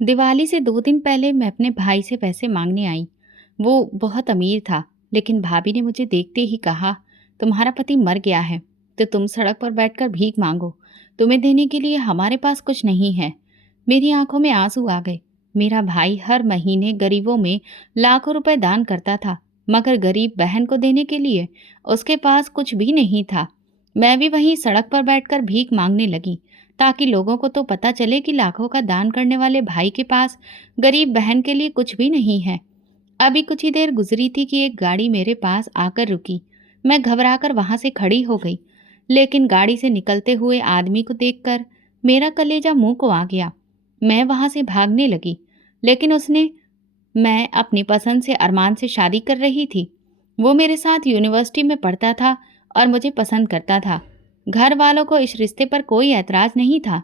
दिवाली से 2 दिन पहले मैं अपने भाई से पैसे माँगने आई। वो बहुत अमीर था, लेकिन भाभी ने मुझे देखते ही कहा, "तुम्हारा पति मर गया है, तो तुम सड़क पर बैठकर भीख माँगो। तुम्हें देने के लिए हमारे पास कुछ नहीं है।" मेरी आँखों में आँसू आ गए। मेरा भाई हर महीने गरीबों में लाखों रुपए दान करता था, मगर गरीब बहन को देने के लिए उसके पास कुछ भी नहीं था। मैं भी वहीं सड़क पर बैठकर भीख माँगने लगी, ताकि लोगों को तो पता चले कि लाखों का दान करने वाले भाई के पास गरीब बहन के लिए कुछ भी नहीं है। अभी कुछ ही देर गुजरी थी कि एक गाड़ी मेरे पास आकर रुकी। मैं घबराकर वहां से खड़ी हो गई, लेकिन गाड़ी से निकलते हुए आदमी को देखकर मेरा कलेजा मुंह को आ गया। मैं वहां से भागने लगी, लेकिन उसने मैं अपनी पसंद से अरमान से शादी कर रही थी। वो मेरे साथ यूनिवर्सिटी में पढ़ता था और मुझे पसंद करता था। घर वालों को इस रिश्ते पर कोई ऐतराज नहीं था,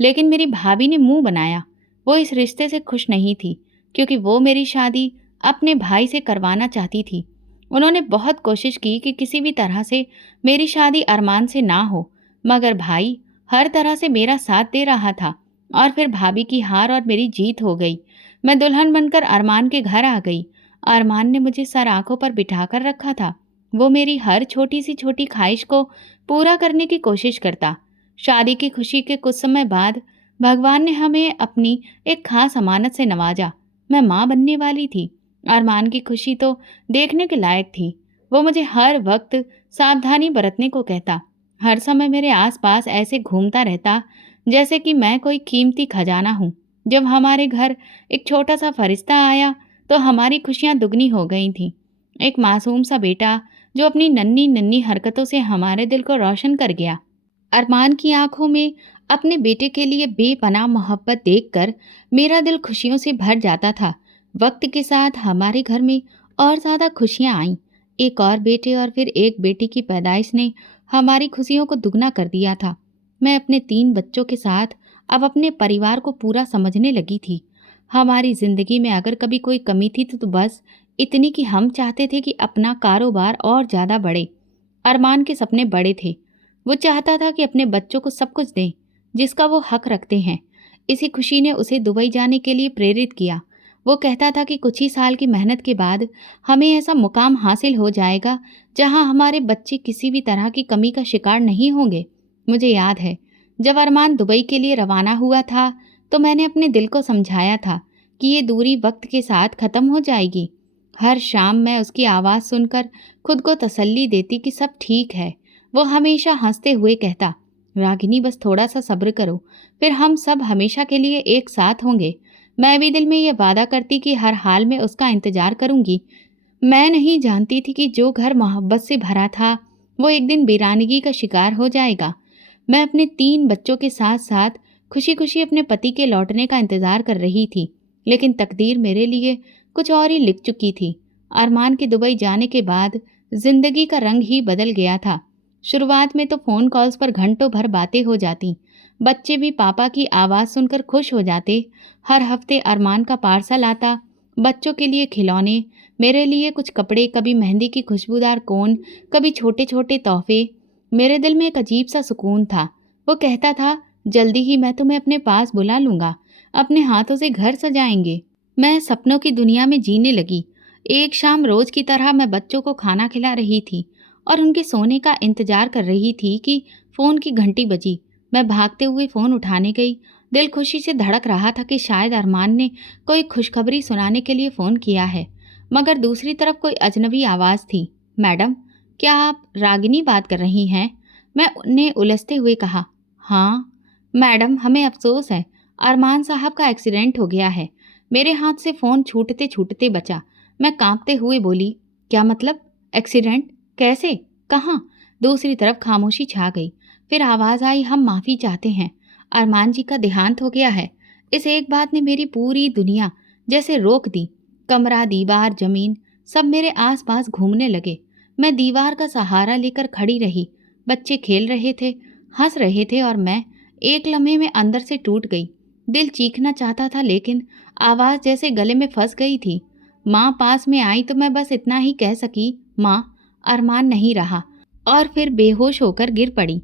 लेकिन मेरी भाभी ने मुंह बनाया। वो इस रिश्ते से खुश नहीं थी, क्योंकि वो मेरी शादी अपने भाई से करवाना चाहती थी। उन्होंने बहुत कोशिश की कि किसी भी तरह से मेरी शादी अरमान से ना हो, मगर भाई हर तरह से मेरा साथ दे रहा था। और फिर भाभी की हार और मेरी जीत हो गई। मैं दुल्हन बनकर अरमान के घर आ गई। अरमान ने मुझे सर आंखों पर बिठाकर रखा था। वो मेरी हर छोटी सी छोटी ख्वाहिश को पूरा करने की कोशिश करता। शादी की खुशी के कुछ समय बाद भगवान ने हमें अपनी एक खास अमानत से नवाजा। मैं माँ बनने वाली थी। अरमान की खुशी तो देखने के लायक थी। वो मुझे हर वक्त सावधानी बरतने को कहता। हर समय मेरे आसपास ऐसे घूमता रहता जैसे कि मैं कोई कीमती खजाना हूँ। जब हमारे घर एक छोटा सा फरिश्ता आया, तो हमारी खुशियाँ दुगनी हो गई थीं। एक मासूम सा बेटा जो अपनी नन्ही नन्ही हरकतों से हमारे दिल को रोशन कर गया। अरमान की आंखों में अपने बेटे के लिए बेपनाह मोहब्बत देखकर मेरा दिल खुशियों से भर जाता था। वक्त के साथ हमारे घर में और ज़्यादा खुशियाँ आईं। एक और बेटे और फिर एक बेटी की पैदाइश ने हमारी खुशियों को दुगना कर दिया था। मैं अपने 3 बच्चों के साथ अब अपने परिवार को पूरा समझने लगी थी। हमारी ज़िंदगी में अगर कभी कोई कमी थी तो बस इतनी कि हम चाहते थे कि अपना कारोबार और ज़्यादा बढ़े। अरमान के सपने बड़े थे। वो चाहता था कि अपने बच्चों को सब कुछ दें, जिसका वो हक रखते हैं। इसी खुशी ने उसे दुबई जाने के लिए प्रेरित किया। वो कहता था कि कुछ ही साल की मेहनत के बाद हमें ऐसा मुकाम हासिल हो जाएगा, जहां हमारे बच्चे किसी भी तरह की कमी का शिकार नहीं होंगे। मुझे याद है, जब अरमान दुबई के लिए रवाना हुआ था, तो मैंने अपने दिल को समझाया था कि ये दूरी वक्त के साथ ख़त्म हो जाएगी। हर शाम मैं उसकी आवाज़ सुनकर खुद को तसल्ली देती कि सब ठीक है। वो हमेशा हंसते हुए कहता, "रागिनी, बस थोड़ा सा सब्र करो, फिर हम सब हमेशा के लिए एक साथ होंगे।" मैं भी दिल में ये वादा करती कि हर हाल में उसका इंतजार करूंगी। मैं नहीं जानती थी कि जो घर मोहब्बत से भरा था, वो एक दिन वीरानगी का शिकार हो जाएगा। मैं अपने 3 बच्चों के साथ साथ खुशी खुशी अपने पति के लौटने का इंतजार कर रही थी, लेकिन तकदीर मेरे लिए कुछ और ही लिख चुकी थी। अरमान के दुबई जाने के बाद जिंदगी का रंग ही बदल गया था। शुरुआत में तो फ़ोन कॉल्स पर घंटों भर बातें हो जाती। बच्चे भी पापा की आवाज़ सुनकर खुश हो जाते। हर हफ्ते अरमान का पार्सल आता, बच्चों के लिए खिलौने, मेरे लिए कुछ कपड़े, कभी मेहंदी की खुशबूदार कोन, कभी छोटे छोटे तोहफे। मेरे दिल में एक अजीब सा सुकून था। वो कहता था, "जल्दी ही मैं तुम्हें अपने पास बुला लूँगा, अपने हाथों से घर सजाएंगे।" मैं सपनों की दुनिया में जीने लगी। एक शाम रोज की तरह मैं बच्चों को खाना खिला रही थी और उनके सोने का इंतजार कर रही थी कि फ़ोन की घंटी बजी। मैं भागते हुए फ़ोन उठाने गई। दिल खुशी से धड़क रहा था कि शायद अरमान ने कोई खुशखबरी सुनाने के लिए फ़ोन किया है, मगर दूसरी तरफ कोई अजनबी आवाज़ थी। "मैडम, क्या आप रागिनी बात कर रही हैं?" मैंने उलझते हुए कहा। "हाँ मैडम, हमें अफसोस है, अरमान साहब का एक्सीडेंट हो गया है।" मेरे हाथ से फ़ोन छूटते छूटते बचा। मैं कांपते हुए बोली, "क्या मतलब? एक्सीडेंट? कैसे? कहाँ?" दूसरी तरफ खामोशी छा गई। फिर आवाज़ आई, "हम माफ़ी चाहते हैं, अरमान जी का देहांत हो गया है।" इस एक बात ने मेरी पूरी दुनिया जैसे रोक दी। कमरा, दीवार, ज़मीन सब मेरे आसपास घूमने लगे। मैं दीवार का सहारा लेकर खड़ी रही। बच्चे खेल रहे थे, हंस रहे थे और मैं एक लम्हे में अंदर से टूट गई। दिल चीखना चाहता था, लेकिन आवाज़ जैसे गले में फंस गई थी। माँ पास में आई तो मैं बस इतना ही कह सकी, "माँ, अरमान नहीं रहा।" और फिर बेहोश होकर गिर पड़ी।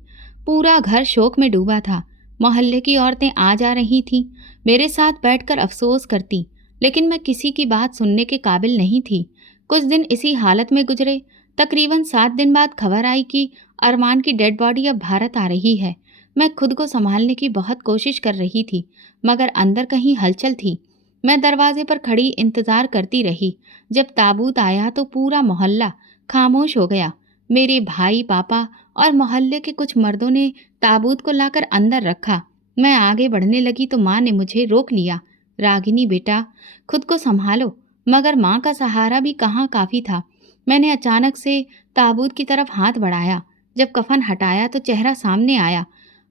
पूरा घर शोक में डूबा था। मोहल्ले की औरतें आ जा रही थीं, मेरे साथ बैठकर अफसोस करती, लेकिन मैं किसी की बात सुनने के काबिल नहीं थी। कुछ दिन इसी हालत में गुजरे। तकरीबन 7 दिन बाद खबर आई कि अरमान की डेड बॉडी अब भारत आ रही है। मैं खुद को संभालने की बहुत कोशिश कर रही थी, मगर अंदर कहीं हलचल थी। मैं दरवाजे पर खड़ी इंतजार करती रही। जब ताबूत आया तो पूरा मोहल्ला खामोश हो गया। मेरे भाई, पापा और मोहल्ले के कुछ मर्दों ने ताबूत को लाकर अंदर रखा। मैं आगे बढ़ने लगी तो माँ ने मुझे रोक लिया। रागिनी बेटा, खुद को संभालो। मगर माँ का सहारा भी कहाँ काफी था। मैंने अचानक से ताबूत की तरफ हाथ बढ़ाया। जब कफन हटाया तो चेहरा सामने आया,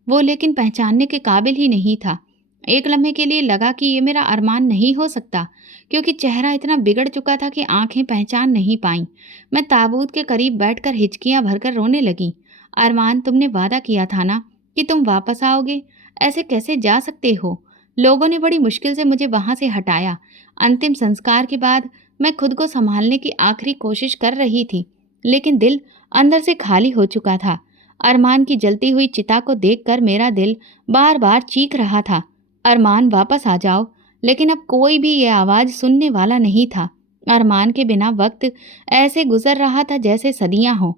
वो लेकिन पहचानने के काबिल ही नहीं था। एक लम्हे के लिए लगा कि ये मेरा अरमान नहीं हो सकता, क्योंकि चेहरा इतना बिगड़ चुका था कि आंखें पहचान नहीं पाईं। मैं ताबूत के करीब बैठकर हिचकियां भरकर रोने लगी। अरमान, तुमने वादा किया था ना कि तुम वापस आओगे, ऐसे कैसे जा सकते हो? लोगों ने बड़ी मुश्किल से मुझे वहां से हटाया। अंतिम संस्कार के बाद मैं खुद को संभालने की आखिरी कोशिश कर रही थी, लेकिन दिल अंदर से खाली हो चुका था। अरमान की जलती हुई चिता को देखकर मेरा दिल बार बार चीख रहा था, अरमान वापस आ जाओ। लेकिन अब कोई भी ये आवाज़ सुनने वाला नहीं था। अरमान के बिना वक्त ऐसे गुजर रहा था जैसे सदियां हों।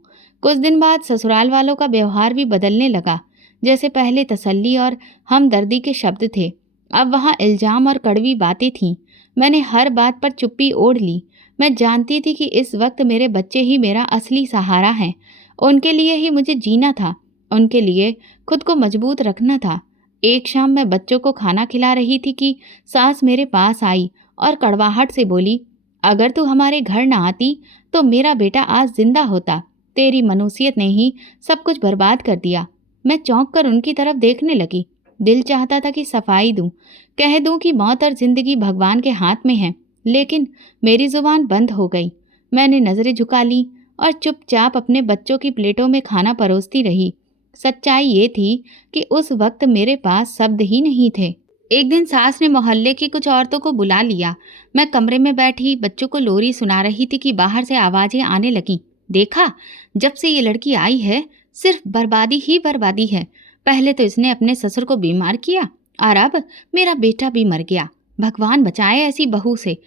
कुछ दिन बाद ससुराल वालों का व्यवहार भी बदलने लगा। जैसे पहले तसल्ली और हमदर्दी के शब्द थे, अब वहाँ इल्जाम और कड़वी बातें थीं। मैंने हर बात पर चुप्पी ओढ़ ली। मैं जानती थी कि इस वक्त मेरे बच्चे ही मेरा असली सहारा हैं। उनके लिए ही मुझे जीना था, उनके लिए खुद को मजबूत रखना था। एक शाम मैं बच्चों को खाना खिला रही थी कि सास मेरे पास आई और कड़वाहट से बोली, अगर तू हमारे घर न आती तो मेरा बेटा आज जिंदा होता। तेरी मनुसियत ने ही सब कुछ बर्बाद कर दिया। मैं चौंक कर उनकी तरफ देखने लगी। दिल चाहता था कि सफाई दूं, कह दूं कि मौत और जिंदगी भगवान के हाथ में है, लेकिन मेरी जुबान बंद हो गई। मैंने नजरें झुका ली और चुपचाप अपने बच्चों की प्लेटों में खाना परोसती रही। सच्चाई ये थी कि उस वक्त मेरे पास शब्द ही नहीं थे। एक दिन सास ने मोहल्ले की कुछ औरतों को बुला लिया। मैं कमरे में बैठी बच्चों को लोरी सुना रही थी कि बाहर से आवाजें आने लगीं। देखा, जब से ये लड़की आई है सिर्फ बर्बादी ही बर्बादी है। पहले तो इसने अपने ससुर को बीमार किया और अब मेरा बेटा भी मर गया। भगवान बचाए ऐसी बहू से।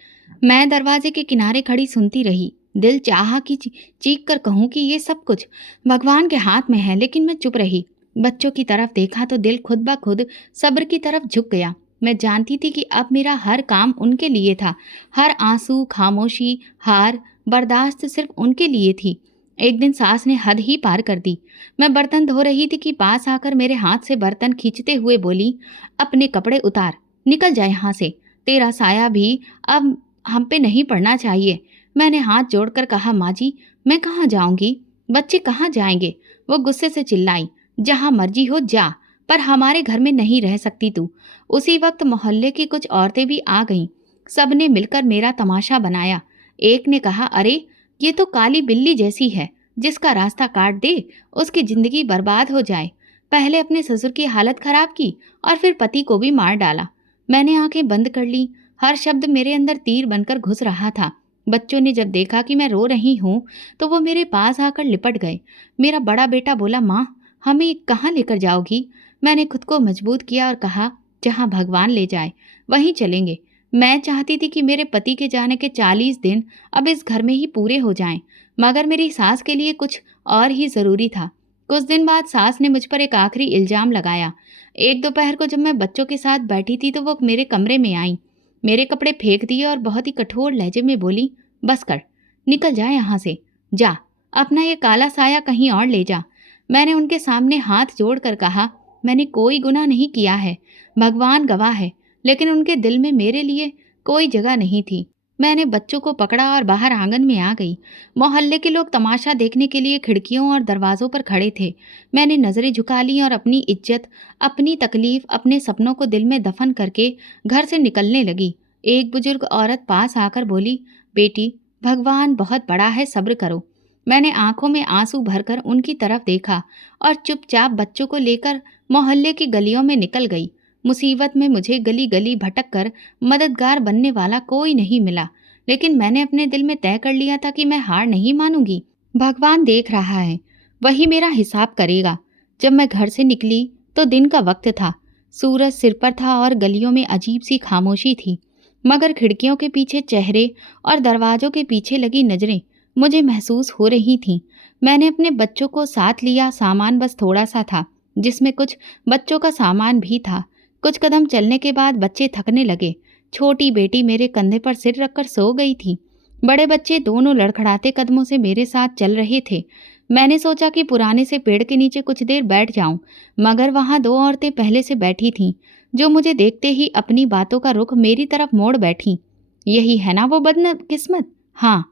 मैं दरवाजे के किनारे खड़ी सुनती रही। दिल चाहा कि चीख कर कहूँ कि ये सब कुछ भगवान के हाथ में है, लेकिन मैं चुप रही। बच्चों की तरफ देखा तो दिल खुद ब खुद सब्र की तरफ झुक गया। मैं जानती थी कि अब मेरा हर काम उनके लिए था, हर आंसू, खामोशी, हार, बर्दाश्त सिर्फ उनके लिए थी। एक दिन सास ने हद ही पार कर दी। मैं बर्तन धो रही थी कि पास आकर मेरे हाथ से बर्तन खींचते हुए बोली, अपने कपड़े उतार, निकल जाए यहाँ से। तेरा साया भी अब हम पे नहीं पड़ना चाहिए। मैंने हाथ जोड़कर कहा, माँ जी, मैं कहाँ जाऊंगी? बच्चे कहाँ जाएंगे? वो गुस्से से चिल्लाई, जहाँ मर्जी हो जा, पर हमारे घर में नहीं रह सकती तू। उसी वक्त मोहल्ले की कुछ औरतें भी आ गईं। सबने मिलकर मेरा तमाशा बनाया। एक ने कहा, अरे ये तो काली बिल्ली जैसी है, जिसका रास्ता काट दे उसकी जिंदगी बर्बाद हो जाए। पहले अपने ससुर की हालत खराब की और फिर पति को भी मार डाला। मैंने आंखें बंद कर ली। हर शब्द मेरे अंदर तीर बनकर घुस रहा था। बच्चों ने जब देखा कि मैं रो रही हूँ तो वो मेरे पास आकर लिपट गए। मेरा बड़ा बेटा बोला, माँ, हमें कहाँ लेकर जाओगी? मैंने खुद को मजबूत किया और कहा, जहाँ भगवान ले जाए वहीं चलेंगे। मैं चाहती थी कि मेरे पति के जाने के 40 दिन अब इस घर में ही पूरे हो जाएं, मगर मेरी सास के लिए कुछ और ही ज़रूरी था। कुछ दिन बाद सास ने मुझ पर एक आखिरी इल्ज़ाम लगाया। एक दोपहर को जब मैं बच्चों के साथ बैठी थी तो वो मेरे कमरे में आई, मेरे कपड़े फेंक दिए और बहुत ही कठोर लहजे में बोली, बस कर, निकल जा यहाँ से, जा, अपना ये काला साया कहीं और ले जा। मैंने उनके सामने हाथ जोड़कर कहा, मैंने कोई गुनाह नहीं किया है, भगवान गवाह है, लेकिन उनके दिल में मेरे लिए कोई जगह नहीं थी। मैंने बच्चों को पकड़ा और बाहर आंगन में आ गई। मोहल्ले के लोग तमाशा देखने के लिए खिड़कियों और दरवाज़ों पर खड़े थे। मैंने नज़रें झुका ली और अपनी इज्जत, अपनी तकलीफ, अपने सपनों को दिल में दफन करके घर से निकलने लगी। एक बुजुर्ग औरत पास आकर बोली, बेटी, भगवान बहुत बड़ा है, सब्र करो। मैंने आंखों में आंसू भरकर उनकी तरफ देखा और चुपचाप बच्चों को लेकर मोहल्ले की गलियों में निकल गई। मुसीबत में मुझे गली गली भटक कर मददगार बनने वाला कोई नहीं मिला, लेकिन मैंने अपने दिल में तय कर लिया था कि मैं हार नहीं मानूंगी। भगवान देख रहा है, वही मेरा हिसाब करेगा। जब मैं घर से निकली तो दिन का वक्त था। सूरज सिर पर था और गलियों में अजीब सी खामोशी थी, मगर खिड़कियों के पीछे चेहरे और दरवाजों के पीछे लगी नजरें मुझे महसूस हो रही थीं। मैंने अपने बच्चों को साथ लिया, सामान बस थोड़ा सा था, जिसमें कुछ बच्चों का सामान भी था। कुछ कदम चलने के बाद बच्चे थकने लगे। छोटी बेटी मेरे कंधे पर सिर रखकर सो गई थी। बड़े बच्चे दोनों लड़खड़ाते कदमों से मेरे साथ चल रहे थे। मैंने सोचा कि पुराने से पेड़ के नीचे कुछ देर बैठ जाऊं, मगर वहां दो औरतें पहले से बैठी थीं, जो मुझे देखते ही अपनी बातों का रुख मेरी तरफ मोड़ बैठी। यही है ना वो बदकिस्मत? हाँ,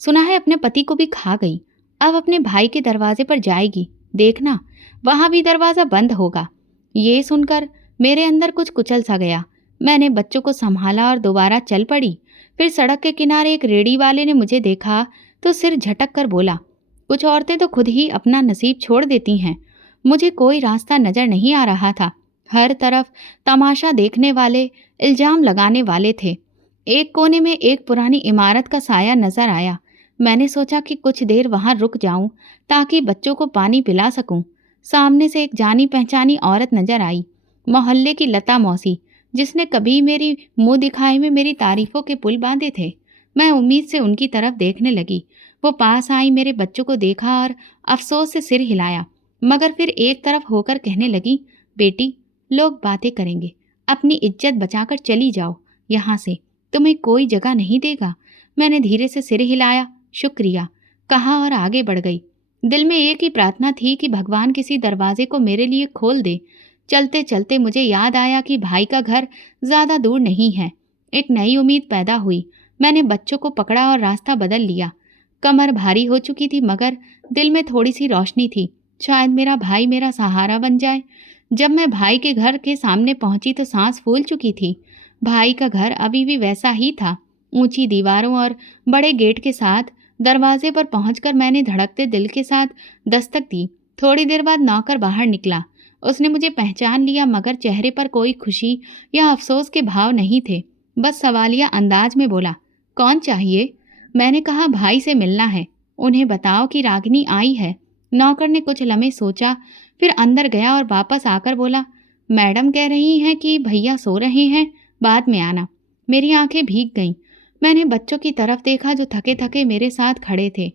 सुना है अपने पति को भी खा गई। अब अपने भाई के दरवाजे पर जाएगी, देखना वहां भी दरवाजा बंद होगा। ये सुनकर मेरे अंदर कुछ कुचल सा गया। मैंने बच्चों को संभाला और दोबारा चल पड़ी। फिर सड़क के किनारे एक रेड़ी वाले ने मुझे देखा तो सिर झटक कर बोला, कुछ औरतें तो खुद ही अपना नसीब छोड़ देती हैं। मुझे कोई रास्ता नजर नहीं आ रहा था। हर तरफ तमाशा देखने वाले, इल्जाम लगाने वाले थे। एक कोने में एक पुरानी इमारत का साया नजर आया। मैंने सोचा कि कुछ देर वहां रुक जाऊं ताकि बच्चों को पानी पिला सकूं। सामने से एक जानी पहचानी औरत नजर आई, मोहल्ले की लता मौसी, जिसने कभी मेरी मुंह दिखाई में मेरी तारीफों के पुल बांधे थे। मैं उम्मीद से उनकी तरफ देखने लगी। वो पास आई, मेरे बच्चों को देखा और अफसोस से सिर हिलाया, मगर फिर एक तरफ होकर कहने लगी, बेटी, लोग बातें करेंगे, अपनी इज्जत बचाकर चली जाओ यहाँ से, तुम्हें कोई जगह नहीं देगा। मैंने धीरे से सिर हिलाया, शुक्रिया कहा और आगे बढ़ गई। दिल में एक ही प्रार्थना थी कि भगवान किसी दरवाजे को मेरे लिए खोल दे। चलते चलते मुझे याद आया कि भाई का घर ज्यादा दूर नहीं है। एक नई उम्मीद पैदा हुई। मैंने बच्चों को पकड़ा और रास्ता बदल लिया। कमर भारी हो चुकी थी, मगर दिल में थोड़ी सी रोशनी थी। शायद मेरा भाई मेरा सहारा बन जाए। जब मैं भाई के घर के सामने पहुंची तो सांस फूल चुकी थी। भाई का घर अभी भी वैसा ही था, ऊंची दीवारों और बड़े गेट के साथ। दरवाजे पर पहुंचकर मैंने धड़कते दिल के साथ दस्तक दी। थोड़ी देर बाद नौकर बाहर निकला। उसने मुझे पहचान लिया, मगर चेहरे पर कोई खुशी या अफसोस के भाव नहीं थे। बस सवालिया अंदाज में बोला, कौन चाहिए? मैंने कहा, भाई से मिलना है, उन्हें बताओ कि रागिनी आई है। नौकर ने कुछ लम्हे सोचा, फिर अंदर गया और वापस आकर बोला, मैडम कह रही हैं कि भैया सो रहे हैं, बाद में आना। मेरी आंखें भीग गईं। मैंने बच्चों की तरफ देखा जो थके थके मेरे साथ खड़े थे।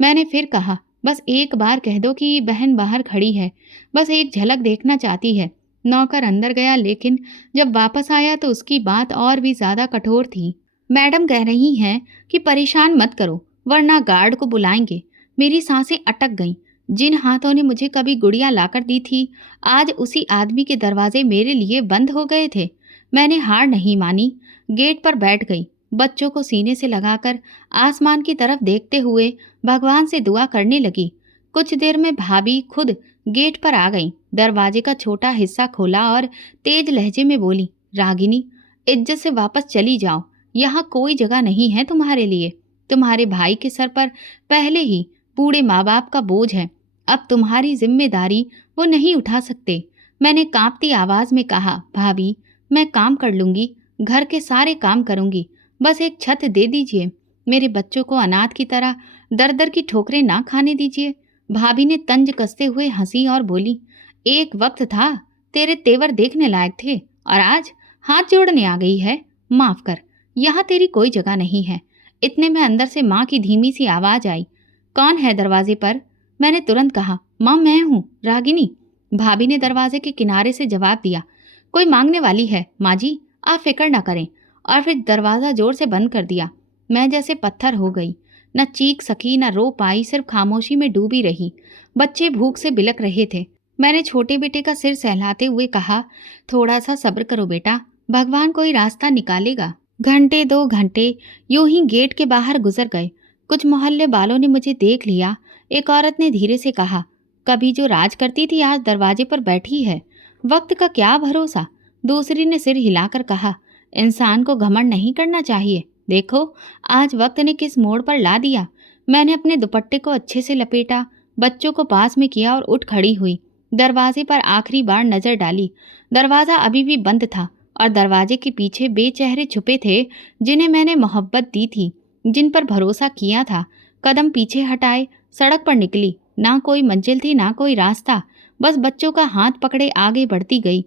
मैंने फिर कहा, बस एक बार कह दो कि बहन बाहर खड़ी है, बस एक झलक देखना चाहती है। नौकर अंदर गया, लेकिन जब वापस आया तो उसकी बात और भी ज्यादा कठोर थी। मैडम कह रही हैं कि परेशान मत करो, वरना गार्ड को बुलाएंगे। मेरी सांसें अटक गईं। जिन हाथों ने मुझे कभी गुड़िया लाकर दी थी, आज उसी आदमी के दरवाजे मेरे लिए बंद हो गए थे। मैंने हार नहीं मानी, गेट पर बैठ गई। बच्चों को सीने से लगाकर आसमान की तरफ देखते हुए भगवान से दुआ करने लगी। कुछ देर में भाभी खुद गेट पर आ गई। दरवाजे का छोटा हिस्सा खोला और तेज लहजे में बोली, रागिनी, इज्जत से वापस चली जाओ, यहाँ कोई जगह नहीं है तुम्हारे लिए। तुम्हारे भाई के सर पर पहले ही बूढ़े माँ बाप का बोझ है, अब तुम्हारी जिम्मेदारी वो नहीं उठा सकते। मैंने कांपती आवाज में कहा, भाभी, मैं काम कर लूंगी, घर के सारे काम करूंगी, बस एक छत दे दीजिए। मेरे बच्चों को अनाथ की तरह दर दर की ठोकरें ना खाने दीजिए। भाभी ने तंज कसते हुए हंसी और बोली, एक वक्त था तेरे तेवर देखने लायक थे, और आज हाथ जोड़ने आ गई है। माफ कर, यहाँ तेरी कोई जगह नहीं है। इतने में अंदर से माँ की धीमी सी आवाज आई, कौन है दरवाजे पर? मैंने तुरंत कहा, माँ मैं हूँ, रागिनी। भाभी ने दरवाजे के किनारे से जवाब दिया, कोई मांगने वाली है माँ जी, आप फिक्र ना करें। और फिर दरवाज़ा जोर से बंद कर दिया। मैं जैसे पत्थर हो गई, न चीख सकी न रो पाई, सिर्फ खामोशी में डूबी रही। बच्चे भूख से बिलक रहे थे। मैंने छोटे बेटे का सिर सहलाते हुए कहा, थोड़ा सा सब्र करो बेटा, भगवान कोई रास्ता निकालेगा। घंटे 2 घंटे यूं ही गेट के बाहर गुजर गए। कुछ मोहल्ले वालों ने मुझे देख लिया। एक औरत ने धीरे से कहा, कभी जो राज करती थी आज दरवाजे पर बैठी है, वक्त का क्या भरोसा। दूसरी ने सिर हिलाकर कहा, इंसान को घमंड नहीं करना चाहिए, देखो आज वक्त ने किस मोड़ पर ला दिया। मैंने अपने दुपट्टे को अच्छे से लपेटा, बच्चों को पास में किया और उठ खड़ी हुई। दरवाजे पर आखिरी बार नजर डाली। दरवाज़ा अभी भी बंद था और दरवाजे के पीछे बेचेहरे छुपे थे, जिन्हें मैंने मोहब्बत दी थी, जिन पर भरोसा किया था। कदम पीछे हटाए सड़क पर निकली। ना कोई मंजिल थी, ना कोई रास्ता, बस बच्चों का हाथ पकड़े आगे बढ़ती गई।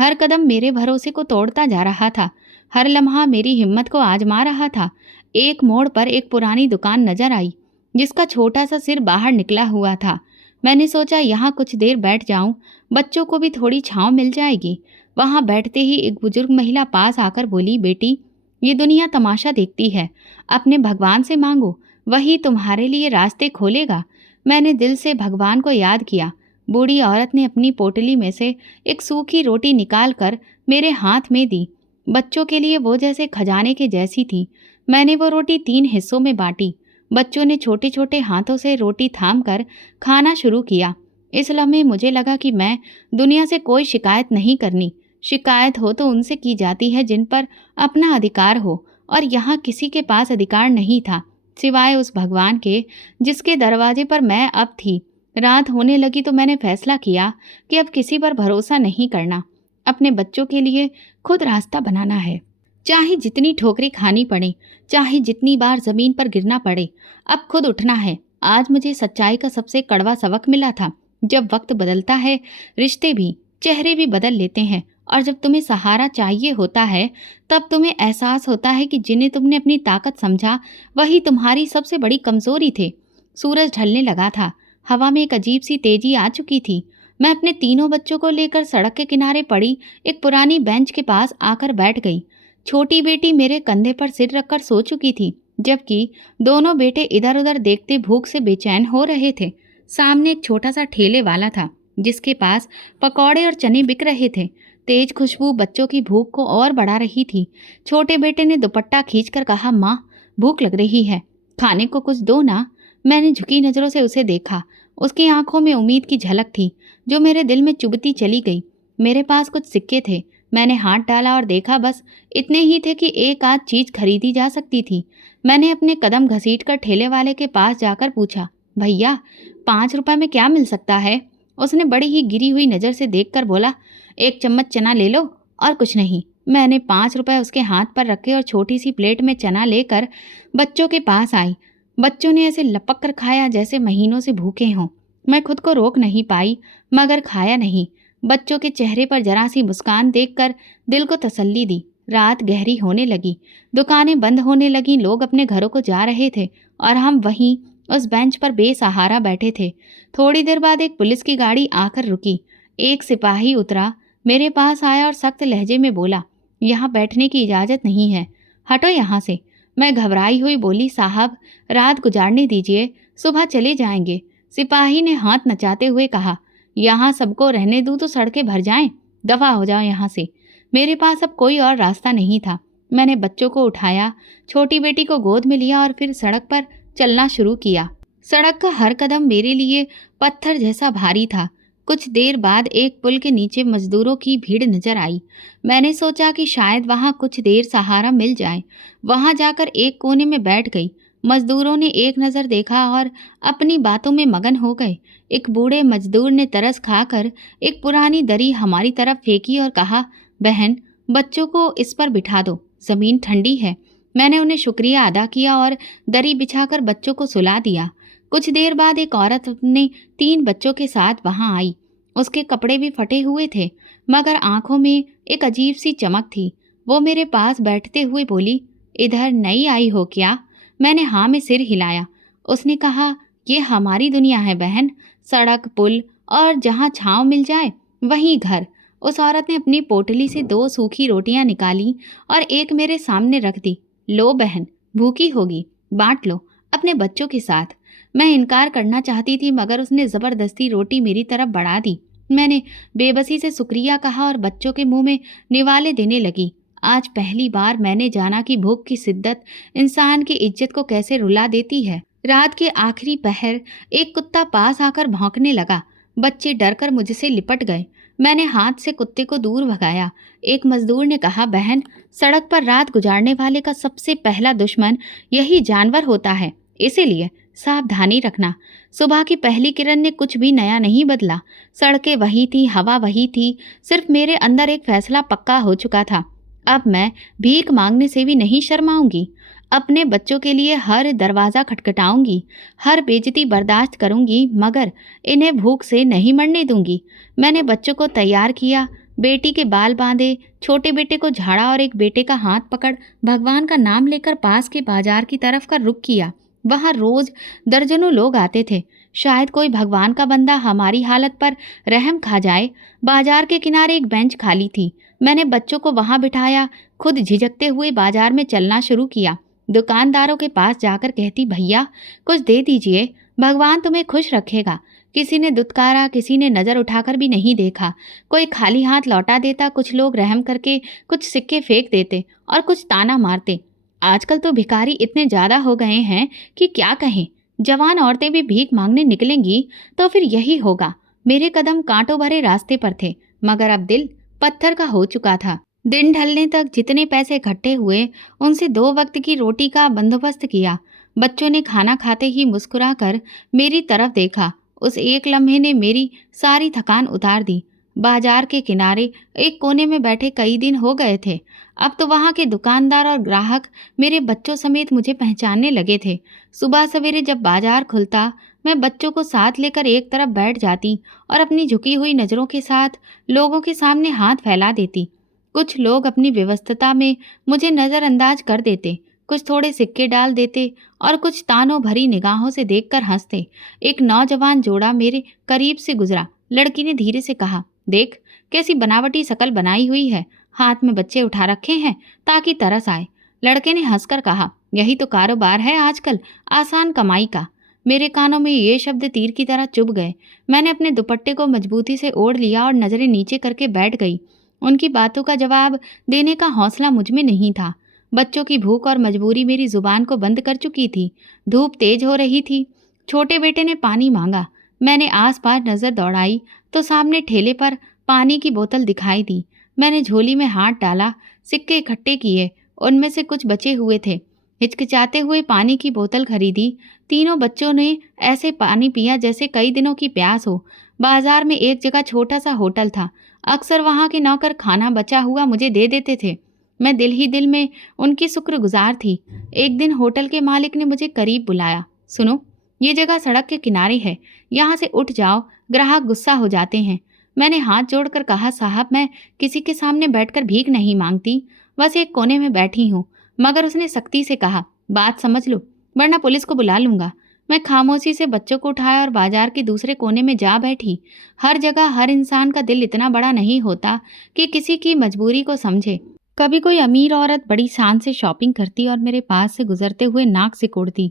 हर कदम मेरे भरोसे को तोड़ता जा रहा था। हर लम्हा मेरी हिम्मत को आजमा रहा था। एक मोड़ पर एक पुरानी दुकान नजर आई, जिसका छोटा सा सिर बाहर निकला हुआ था। मैंने सोचा यहाँ कुछ देर बैठ जाऊं, बच्चों को भी थोड़ी छांव मिल जाएगी। वहां बैठते ही एक बुजुर्ग महिला पास आकर बोली, बेटी, ये दुनिया तमाशा देखती है, अपने भगवान से मांगो, वही तुम्हारे लिए रास्ते खोलेगा। मैंने दिल से भगवान को याद किया। बूढ़ी औरत ने अपनी पोटली में से एक सूखी रोटी निकाल कर मेरे हाथ में दी। बच्चों के लिए वो जैसे खजाने के जैसी थी। मैंने वो रोटी 3 हिस्सों में बांटी। बच्चों ने छोटे छोटे हाथों से रोटी थाम कर खाना शुरू किया। इस लम्हे मुझे लगा कि मैं दुनिया से कोई शिकायत नहीं करनी। शिकायत हो तो उनसे की जाती है जिन पर अपना अधिकार हो, और यहाँ किसी के पास अधिकार नहीं था सिवाय उस भगवान के जिसके दरवाजे पर मैं अब थी। रात होने लगी तो मैंने फैसला किया कि अब किसी पर भरोसा नहीं करना। अपने बच्चों के लिए खुद रास्ता बनाना है, चाहे जितनी ठोकरें खानी पड़े, चाहे जितनी बार जमीन पर गिरना पड़े, अब खुद उठना है। आज मुझे सच्चाई का सबसे कड़वा सबक मिला था। जब वक्त बदलता है, रिश्ते भी, चेहरे भी बदल लेते हैं, और जब तुम्हें सहारा चाहिए होता है, तब तुम्हें एहसास होता है कि जिन्हें तुमने अपनी ताकत समझा, वही तुम्हारी सबसे बड़ी कमजोरी थे। सूरज ढलने लगा था। हवा में एक अजीब सी तेजी आ चुकी थी। मैं अपने तीनों बच्चों को लेकर सड़क के किनारे पड़ी एक पुरानी बेंच के पास आकर बैठ गई। छोटी बेटी मेरे कंधे पर सिर रखकर सो चुकी थी, जबकि दोनों बेटे इधर उधर देखते भूख से बेचैन हो रहे थे। सामने एक छोटा सा ठेले वाला था, जिसके पास पकौड़े और चने बिक रहे थे। तेज खुशबू बच्चों की भूख को और बढ़ा रही थी। छोटे बेटे ने दुपट्टा खींचकर कहा, माँ, भूख लग रही है, खाने को कुछ दो ना। मैंने झुकी नज़रों से उसे देखा। उसकी आंखों में उम्मीद की झलक थी, जो मेरे दिल में चुभती चली गई। मेरे पास कुछ सिक्के थे। मैंने हाथ डाला और देखा, बस इतने ही थे कि एक आध चीज खरीदी जा सकती थी। मैंने अपने कदम घसीटकर ठेले वाले के पास जाकर पूछा, भैया, 5 रुपए में क्या मिल सकता है? उसने बड़ी ही गिरी हुई नज़र से देखकर बोला, 1 चम्मच चना ले लो, और कुछ नहीं। मैंने 5 रुपए उसके हाथ पर रखे और छोटी सी प्लेट में चना लेकर बच्चों के पास आई। बच्चों ने ऐसे लपक कर खाया जैसे महीनों से भूखे हों। मैं खुद को रोक नहीं पाई, मगर खाया नहीं। बच्चों के चेहरे पर जरा सी मुस्कान देखकर दिल को तसल्ली दी। रात गहरी होने लगी, दुकानें बंद होने लगीं, लोग अपने घरों को जा रहे थे, और हम वहीं उस बेंच पर बेसहारा बैठे थे। थोड़ी देर बाद एक पुलिस की गाड़ी आकर रुकी। एक सिपाही उतरा, मेरे पास आया और सख्त लहजे में बोला, यहाँ बैठने की इजाज़त नहीं है, हटो यहाँ से। मैं घबराई हुई बोली, साहब, रात गुजारने दीजिए, सुबह चले जाएंगे। सिपाही ने हाथ नचाते हुए कहा, यहाँ सबको रहने दूँ तो सड़कें भर जाएं, दफा हो जाओ यहाँ से। मेरे पास अब कोई और रास्ता नहीं था। मैंने बच्चों को उठाया, छोटी बेटी को गोद में लिया और फिर सड़क पर चलना शुरू किया। सड़क का हर कदम मेरे लिए पत्थर जैसा भारी था। कुछ देर बाद एक पुल के नीचे मजदूरों की भीड़ नजर आई। मैंने सोचा कि शायद वहाँ कुछ देर सहारा मिल जाए। वहाँ जाकर एक कोने में बैठ गई। मजदूरों ने एक नज़र देखा और अपनी बातों में मगन हो गए। एक बूढ़े मजदूर ने तरस खाकर एक पुरानी दरी हमारी तरफ फेंकी और कहा, बहन, बच्चों को इस पर बिठा दो, ज़मीन ठंडी है। मैंने उन्हें शुक्रिया अदा किया और दरी बिछाकर बच्चों को सुला दिया। कुछ देर बाद एक औरत अपने 3 बच्चों के साथ वहां आई। उसके कपड़े भी फटे हुए थे, मगर आंखों में एक अजीब सी चमक थी। वो मेरे पास बैठते हुए बोली, इधर नई आई हो क्या? मैंने हाँ में सिर हिलाया। उसने कहा, ये हमारी दुनिया है बहन, सड़क, पुल और जहाँ छांव मिल जाए वहीं घर। उस औरत ने अपनी पोटली से 2 सूखी रोटियां निकाली और एक मेरे सामने रख दी। लो बहन, भूखी होगी, बांट लो अपने बच्चों के साथ। मैं इनकार करना चाहती थी, मगर उसने ज़बरदस्ती रोटी मेरी तरफ बढ़ा दी। मैंने बेबसी से शुक्रिया कहा और बच्चों के मुंह में निवाले देने लगी। आज पहली बार मैंने जाना कि भूख की शिद्दत इंसान की इज्जत को कैसे रुला देती है। रात के आखिरी पहर एक कुत्ता पास आकर भौंकने लगा। बच्चे डरकर मुझसे लिपट गए। मैंने हाथ से कुत्ते को दूर भगाया। एक मजदूर ने कहा, बहन, सड़क पर रात गुजारने वाले का सबसे पहला दुश्मन यही जानवर होता है, इसीलिए सावधानी रखना। सुबह की पहली किरण ने कुछ भी नया नहीं बदला। सड़कें वही थी, हवा वही थी, सिर्फ मेरे अंदर एक फैसला पक्का हो चुका था। अब मैं भीख मांगने से भी नहीं शर्माऊंगी। अपने बच्चों के लिए हर दरवाज़ा खटखटाऊंगी, हर बेइज्जती बर्दाश्त करूंगी, मगर इन्हें भूख से नहीं मरने दूंगी। मैंने बच्चों को तैयार किया, बेटी के बाल बांधे, छोटे बेटे को झाड़ा और एक बेटे का हाथ पकड़ भगवान का नाम लेकर पास के बाजार की तरफ का रुख किया। वहां रोज दर्जनों लोग आते थे। शायद कोई भगवान का बंदा हमारी हालत पर रहम खा जाए। बाजार के किनारे एक बेंच खाली थी। मैंने बच्चों को वहां बिठाया, खुद झिझकते हुए बाजार में चलना शुरू किया। दुकानदारों के पास जाकर कहती, भैया कुछ दे दीजिए, भगवान तुम्हें खुश रखेगा। किसी ने दुत्कारा, किसी ने नजर उठाकर भी नहीं देखा। कोई खाली हाथ लौटा देता, कुछ लोग रहम करके कुछ सिक्के फेंक देते और कुछ ताना मारते। आजकल तो भिखारी इतने ज्यादा हो गए हैं कि क्या कहें। जवान औरतें भी भीख मांगने निकलेंगी तो फिर यही होगा। मेरे कदम कांटों भरे रास्ते पर थे, मगर अब दिल पत्थर का हो चुका था। दिन ढलने तक जितने पैसे इकट्ठे हुए, उनसे 2 वक्त की रोटी का बंदोबस्त किया। बच्चों ने खाना खाते ही मुस्कुराकर मेरी तरफ देखा। उस एक लम्हे ने मेरी सारी थकान उतार दी। बाजार के किनारे एक कोने में बैठे कई दिन हो गए थे। अब तो वहां के दुकानदार और ग्राहक मेरे बच्चों समेत मुझे पहचानने लगे थे। सुबह सवेरे जब बाजार खुलता, मैं बच्चों को साथ लेकर एक तरफ बैठ जाती और अपनी झुकी हुई नज़रों के साथ लोगों के सामने हाथ फैला देती। कुछ लोग अपनी व्यस्तता में मुझे नज़रअंदाज कर देते, कुछ थोड़े सिक्के डाल देते और कुछ तानों भरी निगाहों से देखकर हंसते। एक नौजवान जोड़ा मेरे करीब से गुजरा। लड़की ने धीरे से कहा, देख कैसी बनावटी शकल बनाई हुई है, हाथ में बच्चे उठा रखे हैं ताकि तरस आए। लड़के ने हंसकर कहा, यही तो कारोबार है आजकल, आसान कमाई का। मेरे कानों में ये शब्द तीर की तरह चुभ गए। मैंने अपने दुपट्टे को मजबूती से ओढ़ लिया और नजरें नीचे करके बैठ गई। उनकी बातों का जवाब देने का हौसला मुझ में नहीं था। बच्चों की भूख और मजबूरी मेरी जुबान को बंद कर चुकी थी। धूप तेज हो रही थी। छोटे बेटे ने पानी मांगा। मैंने आसपास नजर दौड़ाई तो सामने ठेले पर पानी की बोतल दिखाई दी। मैंने झोली में हाथ डाला, सिक्के इकट्ठे किए। उनमें से कुछ बचे हुए थे। हिचकिचाते हुए पानी की बोतल खरीदी। तीनों बच्चों ने ऐसे पानी पिया जैसे कई दिनों की प्यास हो। बाजार में एक जगह छोटा सा होटल था। अक्सर वहां के नौकर खाना बचा हुआ मुझे दे देते थे। मैं दिल ही दिल में उनकी शुक्रगुजार थी। एक दिन होटल के मालिक ने मुझे करीब बुलाया। सुनो, ये जगह सड़क के किनारे है, यहाँ से उठ जाओ, ग्राहक गुस्सा हो जाते हैं। मैंने हाथ जोड़कर कहा, साहब मैं किसी के सामने बैठकर भीख नहीं मांगती, बस एक कोने में बैठी हूँ। मगर उसने सख्ती से कहा, बात समझ लो वरना पुलिस को बुला लूंगा। मैं खामोशी से बच्चों को उठाया और बाजार के दूसरे कोने में जा बैठी। हर जगह हर इंसान का दिल इतना बड़ा नहीं होता कि किसी की मजबूरी को समझे। कभी कोई अमीर औरत बड़ी शान से शॉपिंग करती और मेरे पास से गुजरते हुए नाक सिकोड़ती।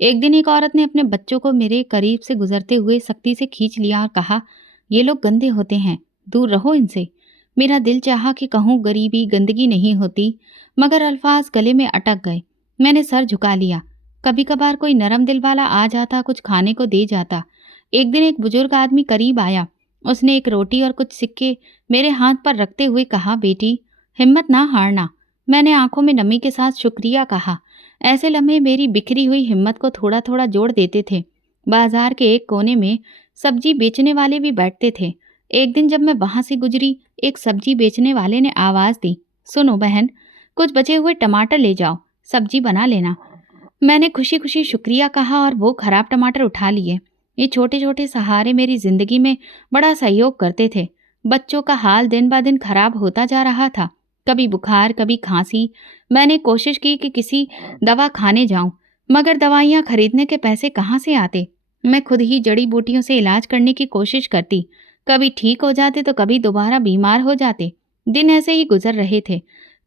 एक दिन एक औरत ने अपने बच्चों को मेरे करीब से गुजरते हुए सख्ती से खींच लिया और कहा, ये लोग गंदे होते हैं, दूर रहो इनसे। मेरा दिल चाहा कि कहूँ गरीबी गंदगी नहीं होती, मगर अल्फाज गले में अटक गए। मैंने सर झुका लिया। कभी कभार कोई नरम दिल वाला आ जाता, कुछ खाने को दे जाता। एक दिन एक बुजुर्ग आदमी करीब आया। उसने एक रोटी और कुछ सिक्के मेरे हाथ पर रखते हुए कहा, बेटी हिम्मत ना हारना। मैंने आंखों में नमी के साथ शुक्रिया कहा। ऐसे लम्हे मेरी बिखरी हुई हिम्मत को थोड़ा थोड़ा जोड़ देते थे। बाजार के एक कोने में सब्जी बेचने वाले भी बैठते थे। एक दिन जब मैं वहां से गुजरी, एक सब्जी बेचने वाले ने आवाज दी, सुनो बहन, कुछ बचे हुए टमाटर ले जाओ, सब्जी बना लेना। मैंने खुशी खुशी शुक्रिया कहा और वो खराब टमाटर उठा लिए। ये छोटे छोटे सहारे मेरी जिंदगी में बड़ा सहयोग करते थे। बच्चों का हाल दिन ब दिन खराब होता जा रहा था। कभी बुखार, कभी खांसी। मैंने कोशिश की कि किसी दवा खाने जाऊं, मगर दवाइयां खरीदने के पैसे कहाँ से आते। मैं खुद ही जड़ी बूटियों से इलाज करने की कोशिश करती। कभी ठीक हो जाते तो कभी दोबारा बीमार हो जाते। दिन ऐसे ही गुजर रहे थे,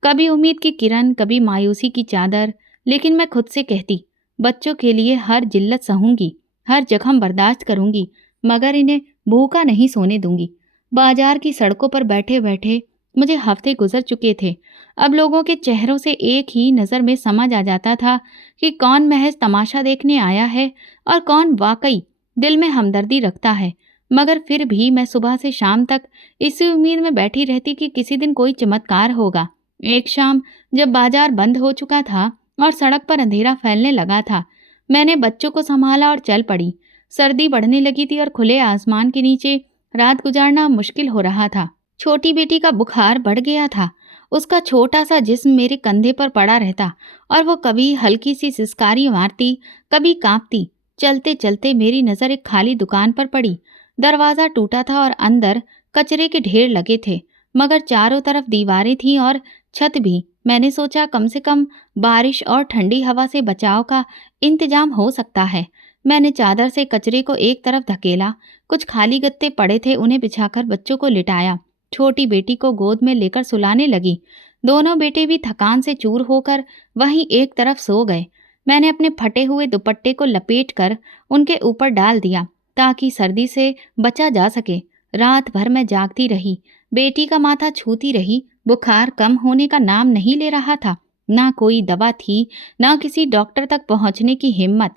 कभी उम्मीद की किरण, कभी मायूसी की चादर। लेकिन मैं खुद से कहती, बच्चों के लिए हर जिल्लत सहूंगी, हर जख्म बर्दाश्त करूंगी, मगर इन्हें भूखा नहीं सोने दूंगी। बाजार की सड़कों पर बैठे बैठे मुझे हफ्ते गुजर चुके थे। अब लोगों के चेहरों से एक ही नज़र में समझ आ जाता था कि कौन महज तमाशा देखने आया है और कौन वाकई दिल में हमदर्दी रखता है। मगर फिर भी मैं सुबह से शाम तक इसी उम्मीद में बैठी रहती कि किसी दिन कोई चमत्कार होगा। एक शाम जब बाजार बंद हो चुका था और सड़क पर अंधेरा फैलने लगा था, मैंने बच्चों को संभाला और चल पड़ी। सर्दी बढ़ने लगी थी और खुले आसमान के नीचे रात गुजारना मुश्किल हो रहा था। छोटी बेटी का बुखार बढ़ गया था। उसका छोटा सा जिस्म मेरे कंधे पर पड़ा रहता और वो कभी हल्की सी सिसकारी मारती, कभी कांपती। चलते चलते मेरी नज़र एक खाली दुकान पर पड़ी। दरवाज़ा टूटा था और अंदर कचरे के ढेर लगे थे, मगर चारों तरफ दीवारें थीं और छत भी। मैंने सोचा कम से कम बारिश और ठंडी हवा से बचाव का इंतजाम हो सकता है। मैंने चादर से कचरे को एक तरफ धकेला। कुछ खाली गत्ते पड़े थे, उन्हें बिछाकर बच्चों को लिटाया। छोटी बेटी को गोद में लेकर सुलाने लगी। दोनों बेटे भी थकान से चूर होकर वहीं एक तरफ सो गए। मैंने अपने फटे हुए दुपट्टे को लपेटकर उनके ऊपर डाल दिया ताकि सर्दी से बचा जा सके। रात भर मैं जागती रही, बेटी का माथा छूती रही। बुखार कम होने का नाम नहीं ले रहा था। ना कोई दवा थी, ना किसी डॉक्टर तक पहुंचने की हिम्मत।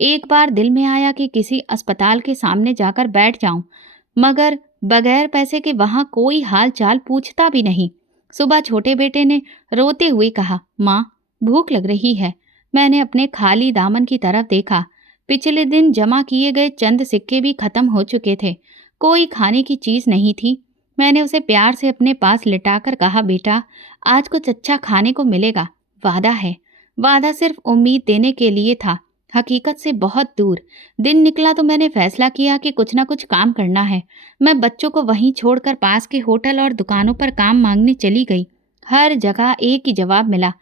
एक बार दिल में आया कि किसी अस्पताल के सामने जाकर बैठ जाऊं, मगर बगैर पैसे के वहां कोई हाल चाल पूछता भी नहीं। सुबह छोटे बेटे ने रोते हुए कहा, माँ भूख लग रही है। मैंने अपने खाली दामन की तरफ देखा। पिछले दिन जमा किए गए चंद सिक्के भी खत्म हो चुके थे। कोई खाने की चीज नहीं थी। मैंने उसे प्यार से अपने पास लिटाकर कहा, बेटा आज कुछ अच्छा खाने को मिलेगा, वादा है। वादा सिर्फ उम्मीद देने के लिए था, हकीकत से बहुत दूर। दिन निकला तो मैंने फैसला किया कि कुछ ना कुछ काम करना है। मैं बच्चों को वहीं छोड़कर पास के होटल और दुकानों पर काम मांगने चली गई। हर जगह एक ही जवाब मिला,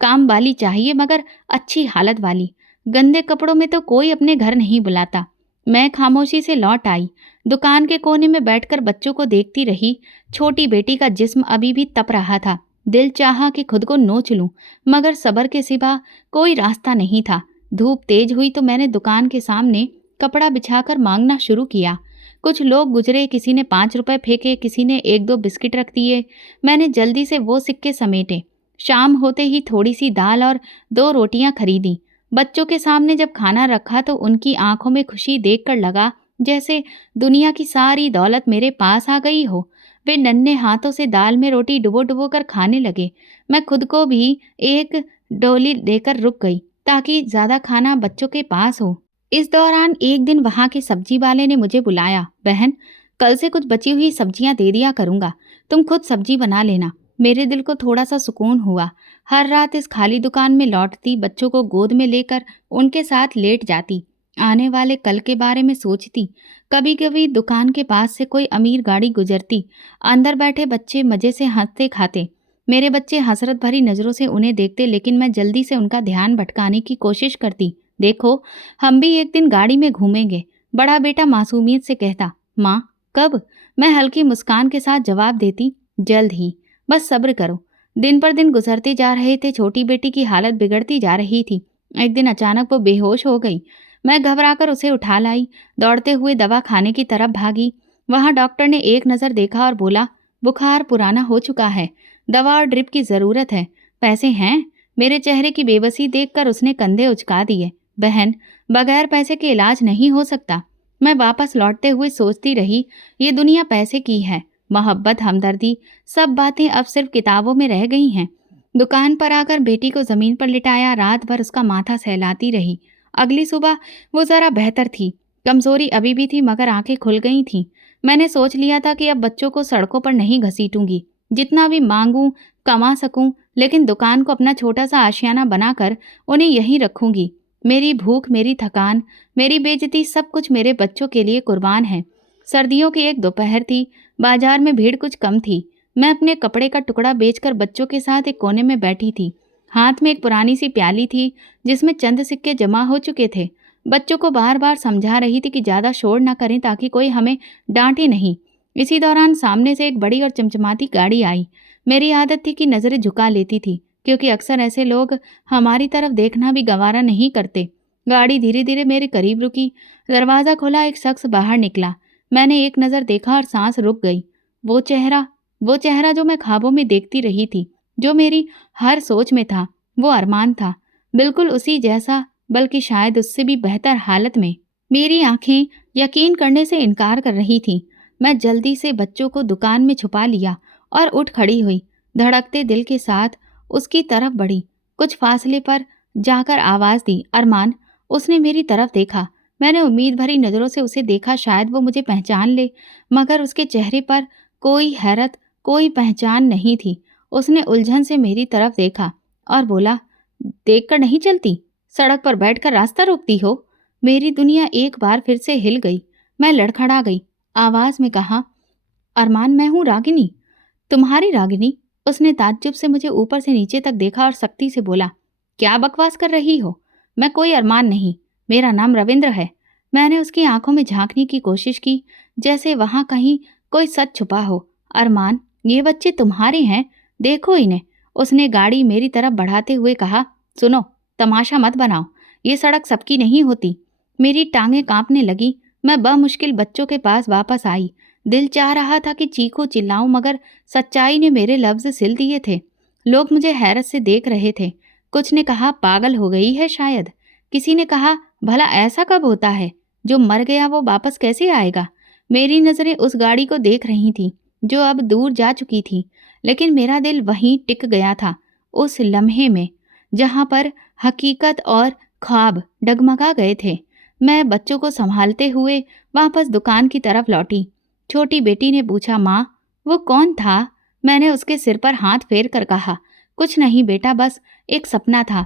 काम वाली चाहिए मगर अच्छी हालत वाली। गंदे कपड़ों में तो कोई अपने घर नहीं बुलाता। मैं खामोशी से लौट आई। दुकान के कोने में बैठकर बच्चों को देखती रही। छोटी बेटी का जिस्म अभी भी तप रहा था। दिल चाहा कि खुद को नोच लूं, मगर सब्र के सिवा कोई रास्ता नहीं था। धूप तेज हुई तो मैंने दुकान के सामने कपड़ा बिछाकर मांगना शुरू किया। कुछ लोग गुजरे, किसी ने 5 रुपए फेंके, किसी ने 1-2 बिस्किट रख दिए। मैंने जल्दी से वो सिक्के समेटे। शाम होते ही थोड़ी सी दाल और 2 रोटियां खरीदी। बच्चों के सामने जब खाना रखा तो उनकी आंखों में खुशी देखकर लगा जैसे दुनिया की सारी दौलत मेरे पास आ गई हो। वे नन्हे हाथों से दाल में रोटी डुबो डुबो कर खाने लगे। मैं खुद को भी एक डोली देकर रुक गई ताकि ज्यादा खाना बच्चों के पास हो। इस दौरान एक दिन वहां के सब्जी वाले ने मुझे बुलाया, बहन कल से कुछ बची हुई सब्जियां दे दिया करूंगा, तुम खुद सब्जी बना लेना। मेरे दिल को थोड़ा सा सुकून हुआ। हर रात इस खाली दुकान में लौटती, बच्चों को गोद में लेकर उनके साथ लेट जाती, आने वाले कल के बारे में सोचती। कभी कभी दुकान के पास से कोई अमीर गाड़ी गुजरती, अंदर बैठे बच्चे मजे से हंसते खाते। मेरे बच्चे हसरत भरी नजरों से उन्हें देखते, लेकिन मैं जल्दी से उनका ध्यान भटकाने की कोशिश करती। देखो हम भी एक दिन गाड़ी में घूमेंगे, बड़ा बेटा मासूमियत से कहता। माँ कब? मैं हल्की मुस्कान के साथ जवाब देती, जल्द ही, बस सब्र करो। दिन पर दिन गुजरते जा रहे थे। छोटी बेटी की हालत बिगड़ती जा रही थी। एक दिन अचानक वो बेहोश हो गई। मैं घबराकर उसे उठा लाई, दौड़ते हुए दवा खाने की तरफ भागी। वहां डॉक्टर ने एक नज़र देखा और बोला, बुखार पुराना हो चुका है, दवा और ड्रिप की ज़रूरत है। पैसे हैं? मेरे चेहरे की बेबसी देखकर उसने कंधे उचका दिए। बहन बगैर पैसे के इलाज नहीं हो सकता। मैं वापस लौटते हुए सोचती रही, ये दुनिया पैसे की है। मोहब्बत, हमदर्दी, सब बातें अब सिर्फ किताबों में रह गई हैं। दुकान पर आकर बेटी को जमीन पर लिटाया, रात भर उसका माथा सहलाती रही। अगली सुबह वो जरा बेहतर थी। कमजोरी अभी भी थी मगर आंखें खुल गई थीं। मैंने सोच लिया था कि अब बच्चों को सड़कों पर नहीं घसीटूंगी। जितना भी मांगूं कमा सकूं, लेकिन दुकान को अपना छोटा सा आशियाना बनाकर उन्हें यहीं रखूंगी। मेरी भूख, मेरी थकान, मेरी बेइज्जती, सब कुछ मेरे बच्चों के लिए कुर्बान है। सर्दियों की एक दोपहर थी। बाजार में भीड़ कुछ कम थी। मैं अपने कपड़े का टुकड़ा बेचकर बच्चों के साथ एक कोने में बैठी थी। हाथ में एक पुरानी सी प्याली थी जिसमें चंद सिक्के जमा हो चुके थे। बच्चों को बार बार समझा रही थी कि ज़्यादा शोर न करें ताकि कोई हमें डांटे नहीं। इसी दौरान सामने से एक बड़ी और चमचमाती गाड़ी आई। मेरी आदत थी कि नज़रें झुका लेती थी, क्योंकि अक्सर ऐसे लोग हमारी तरफ देखना भी गवारा नहीं करते। गाड़ी धीरे धीरे मेरे करीब रुकी। दरवाज़ा खुला, एक शख्स बाहर निकला। मैंने एक नज़र देखा और सांस रुक गई। वो चेहरा जो मैं ख्वाबों में देखती रही थी, जो मेरी हर सोच में था, वो अरमान था। बिल्कुल उसी जैसा, बल्कि शायद उससे भी बेहतर हालत में। मेरी आंखें यकीन करने से इनकार कर रही थीं। मैं जल्दी से बच्चों को दुकान में छुपा लिया और उठ खड़ी हुई। धड़कते दिल के साथ उसकी तरफ बढ़ी। कुछ फासले पर जाकर आवाज़ दी, अरमान। उसने मेरी तरफ देखा। मैंने उम्मीद भरी नज़रों से उसे देखा, शायद वो मुझे पहचान ले, मगर उसके चेहरे पर कोई हैरत, कोई पहचान नहीं थी। उसने उलझन से मेरी तरफ देखा और बोला, देखकर नहीं चलती, सड़क पर बैठकर रास्ता रोकती हो। मेरी दुनिया एक बार फिर से हिल गई। मैं लड़खड़ा गई। आवाज़ में कहा, अरमान मैं हूँ रागिनी। तुम्हारी रागिनी? उसने ताज्जुब से मुझे ऊपर से नीचे तक देखा और सख्ती से बोला, क्या बकवास कर रही हो? मैं कोई अरमान नहीं, मेरा नाम रविंद्र है। मैंने उसकी आंखों में झांकने की कोशिश की, जैसे वहां कहीं कोई सच छुपा हो। अरमान, ये बच्चे तुम्हारे हैं, देखो इन्हें। उसने गाड़ी मेरी तरफ बढ़ाते हुए कहा, सुनो, तमाशा मत बनाओ, ये सड़क सबकी नहीं होती। मेरी टांगें कांपने लगी। मैं बमुश्किल बच्चों के पास वापस आई। दिल चाह रहा था कि चीखूं चिल्लाऊं, मगर सच्चाई ने मेरे लफ्ज सिल दिए थे। लोग मुझे हैरत से देख रहे थे। कुछ ने कहा पागल हो गई है शायद। किसी ने कहा भला ऐसा कब होता है, जो मर गया वो वापस कैसे आएगा। मेरी नज़रें उस गाड़ी को देख रही थी जो अब दूर जा चुकी थी, लेकिन मेरा दिल वहीं टिक गया था, उस लम्हे में जहां पर हकीकत और ख्वाब डगमगा गए थे। मैं बच्चों को संभालते हुए वापस दुकान की तरफ लौटी। छोटी बेटी ने पूछा, माँ वो कौन था? मैंने उसके सिर पर हाथ फेर कर कहा, कुछ नहीं बेटा, बस एक सपना था।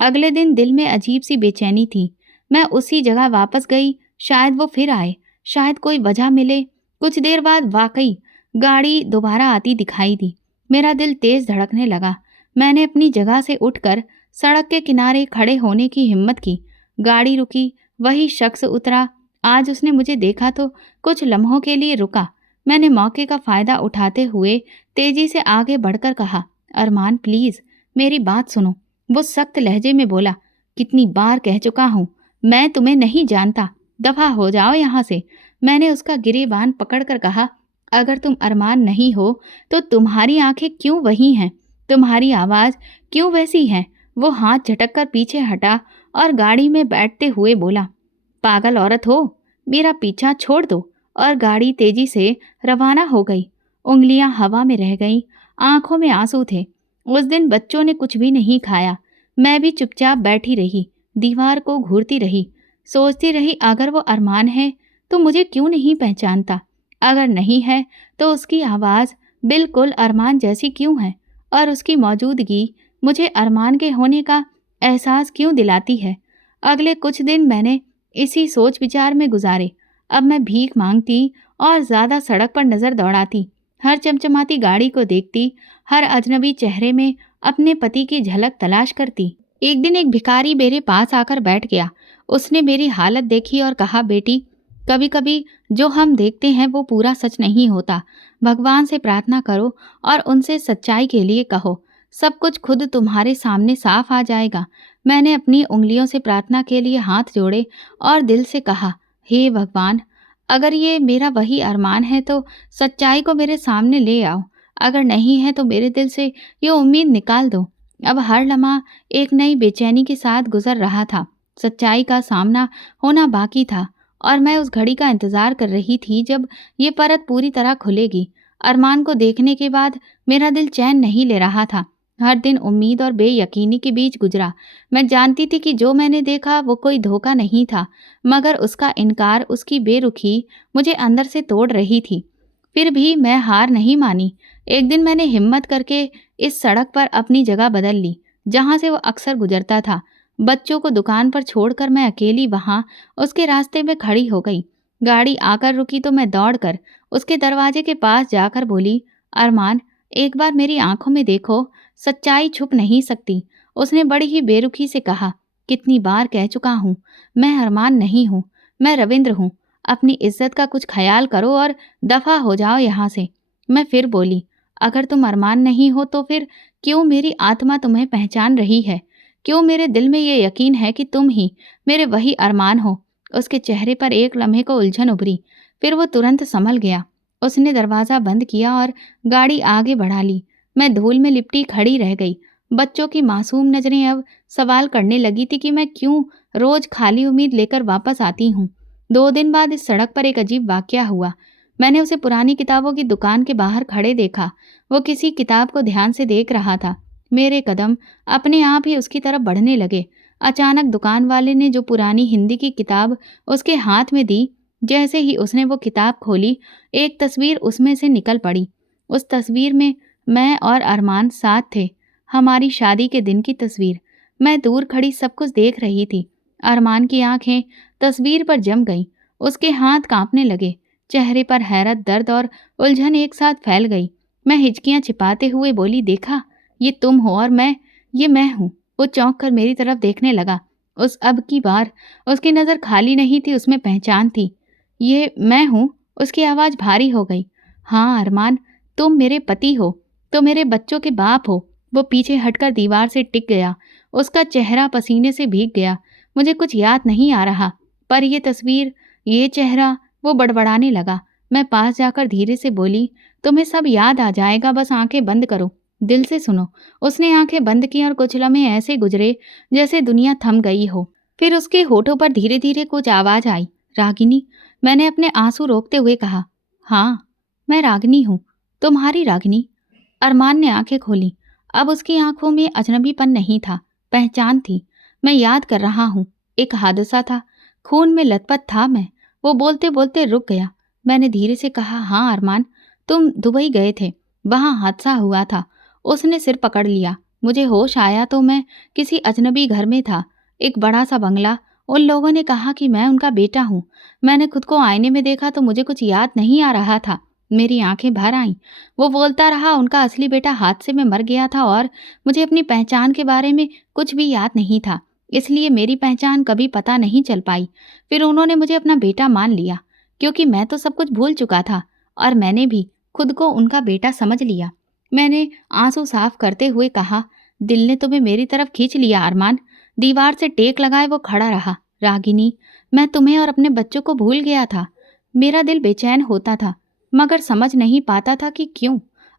अगले दिन दिल में अजीब सी बेचैनी थी। मैं उसी जगह वापस गई, शायद वो फिर आए, शायद कोई वजह मिले। कुछ देर बाद वाकई गाड़ी दोबारा आती दिखाई दी। मेरा दिल तेज धड़कने लगा। मैंने अपनी जगह से उठकर सड़क के किनारे खड़े होने की हिम्मत की। गाड़ी रुकी, वही शख्स उतरा। आज उसने मुझे देखा तो कुछ लम्हों के लिए रुका। मैंने मौके का फ़ायदा उठाते हुए तेजी से आगे बढ़कर कहा, अरमान प्लीज़ मेरी बात सुनो। वो सख्त लहजे में बोला, कितनी बार कह चुका हूँ, मैं तुम्हें नहीं जानता, दफ़ा हो जाओ यहाँ से। मैंने उसका गिरेबान पकड़कर कहा, अगर तुम अरमान नहीं हो तो तुम्हारी आंखें क्यों वही हैं, तुम्हारी आवाज़ क्यों वैसी है। वो हाथ झटक कर पीछे हटा और गाड़ी में बैठते हुए बोला, पागल औरत हो, मेरा पीछा छोड़ दो। और गाड़ी तेजी से रवाना हो गई। उंगलियां हवा में रह गईं, आंखों में आंसू थे। उस दिन बच्चों ने कुछ भी नहीं खाया। मैं भी चुपचाप बैठी रही, दीवार को घूरती रही, सोचती रही अगर वो अरमान है तो मुझे क्यों नहीं पहचानता, अगर नहीं है तो उसकी आवाज़ बिल्कुल अरमान जैसी क्यों है, और उसकी मौजूदगी मुझे अरमान के होने का एहसास क्यों दिलाती है। अगले कुछ दिन मैंने इसी सोच विचार में गुजारे। अब मैं भीख मांगती और ज़्यादा सड़क पर नज़र दौड़ाती, हर चमचमाती गाड़ी को देखती, हर अजनबी चेहरे में अपने पति की झलक तलाश करती। एक दिन एक भिखारी मेरे पास आकर बैठ गया। उसने मेरी हालत देखी और कहा, बेटी, कभी कभी जो हम देखते हैं वो पूरा सच नहीं होता। भगवान से प्रार्थना करो और उनसे सच्चाई के लिए कहो, सब कुछ खुद तुम्हारे सामने साफ आ जाएगा। मैंने अपनी उंगलियों से प्रार्थना के लिए हाथ जोड़े और दिल से कहा, हे भगवान, अगर ये मेरा वही अरमान है तो सच्चाई को मेरे सामने ले आओ, अगर नहीं है तो मेरे दिल से ये उम्मीद निकाल दो। अब हर लम्हा एक नई बेचैनी के साथ गुजर रहा था। सच्चाई का सामना होना बाकी था और मैं उस घड़ी का इंतजार कर रही थी जब ये परत पूरी तरह खुलेगी। अरमान को देखने के बाद मेरा दिल चैन नहीं ले रहा था। हर दिन उम्मीद और बेयकीनी के बीच गुजरा। मैं जानती थी कि जो मैंने देखा वो कोई धोखा नहीं था, मगर उसका इनकार, उसकी बेरुखी मुझे अंदर से तोड़ रही थी। फिर भी मैं हार नहीं मानी। एक दिन मैंने हिम्मत करके इस सड़क पर अपनी जगह बदल ली, जहाँ से वो अक्सर गुजरता था। बच्चों को दुकान पर छोड़कर मैं अकेली वहाँ उसके रास्ते में खड़ी हो गई। गाड़ी आकर रुकी तो मैं दौड़कर उसके दरवाजे के पास जाकर बोली, अरमान, एक बार मेरी आंखों में देखो, सच्चाई छुप नहीं सकती। उसने बड़ी ही बेरुखी से कहा, कितनी बार कह चुका हूँ, मैं अरमान नहीं हूँ, मैं रविंद्र हूँ। अपनी इज्जत का कुछ ख्याल करो और दफ़ा हो जाओ यहाँ से। मैं फिर बोली, अगर तुम अरमान नहीं हो तो फिर क्यों मेरी आत्मा तुम्हें पहचान रही है, क्यों मेरे दिल में ये यकीन है कि तुम ही मेरे वही अरमान हो। उसके चेहरे पर एक लम्हे को उलझन उभरी, फिर वो तुरंत संभल गया। उसने दरवाज़ा बंद किया और गाड़ी आगे बढ़ा ली। मैं धूल में लिपटी खड़ी रह गई। बच्चों की मासूम नज़रें अब सवाल करने लगी थी कि मैं क्यों रोज़ खाली उम्मीद लेकर वापस आती हूँ। 2 दिन बाद इस सड़क पर एक अजीब वाक़या हुआ। मैंने उसे पुरानी किताबों की दुकान के बाहर खड़े देखा। वो किसी किताब को ध्यान से देख रहा था। मेरे कदम अपने आप ही उसकी तरफ बढ़ने लगे। अचानक दुकान वाले ने जो पुरानी हिंदी की किताब उसके हाथ में दी, जैसे ही उसने वो किताब खोली, एक तस्वीर उसमें से निकल पड़ी। उस तस्वीर में मैं और अरमान साथ थे, हमारी शादी के दिन की तस्वीर। मैं दूर खड़ी सब कुछ देख रही थी। अरमान की आंखें तस्वीर पर जम गईं, उसके हाथ कांपने लगे, चेहरे पर हैरत, दर्द और उलझन एक साथ फैल गई। मैं हिचकियां छिपाते हुए बोली, देखा, ये तुम हो और ये मैं हूँ। वो चौंक कर मेरी तरफ देखने लगा। उस अब की बार उसकी नज़र खाली नहीं थी, उसमें पहचान थी। ये मैं हूँ। उसकी आवाज़ भारी हो गई। हाँ अरमान, तुम मेरे पति हो, तो मेरे बच्चों के बाप हो। वो पीछे हटकर दीवार से टिक गया। उसका चेहरा पसीने से भीग गया। मुझे कुछ याद नहीं आ रहा, पर ये तस्वीर, ये चेहरा। वो बड़बड़ाने लगा। मैं पास जाकर धीरे से बोली, तुम्हें सब याद आ जाएगा, बस आंखें बंद करो, दिल से सुनो। उसने आंखें बंद की और कुछ लम्हे ऐसे गुजरे जैसे दुनिया थम गई हो। फिर उसके होठों पर धीरे धीरे कुछ आवाज आई, रागिनी। मैंने अपने आंसू रोकते हुए कहा, हाँ, मैं रागिनी हूँ, तुम्हारी रागिनी। अरमान ने आंखें खोली। अब उसकी आंखों में अजनबीपन नहीं था, पहचान थी। मैं याद कर रहा हूँ, एक हादसा था, खून में लथपथ था मैं। वो बोलते बोलते रुक गया। मैंने धीरे से कहा, हाँ अरमान, तुम दुबई गए थे, वहाँ हादसा हुआ था। उसने सिर पकड़ लिया। मुझे होश आया तो मैं किसी अजनबी घर में था, एक बड़ा सा बंगला। उन लोगों ने कहा कि मैं उनका बेटा हूँ। मैंने खुद को आईने में देखा तो मुझे कुछ याद नहीं आ रहा था। मेरी आंखें भर आईं। वो बोलता रहा, उनका असली बेटा हादसे में मर गया था और मुझे अपनी पहचान के बारे में कुछ भी याद नहीं था, इसलिए मेरी पहचान कभी पता नहीं चल पाई। फिर उन्होंने मुझे अपना बेटा मान लिया, क्योंकि मैं तो सब कुछ भूल चुका था और मैंने भी खुद को उनका बेटा समझ लिया। मैंने आंसू साफ करते हुए कहा, दिल ने तुम्हें मेरी तरफ खींच लिया अरमान। दीवार से टेक लगाए वो खड़ा रहा। रागिनी, मैं तुम्हें और अपने बच्चों को भूल गया था। मेरा दिल बेचैन होता था, मगर समझ नहीं पाता था कि क्यों।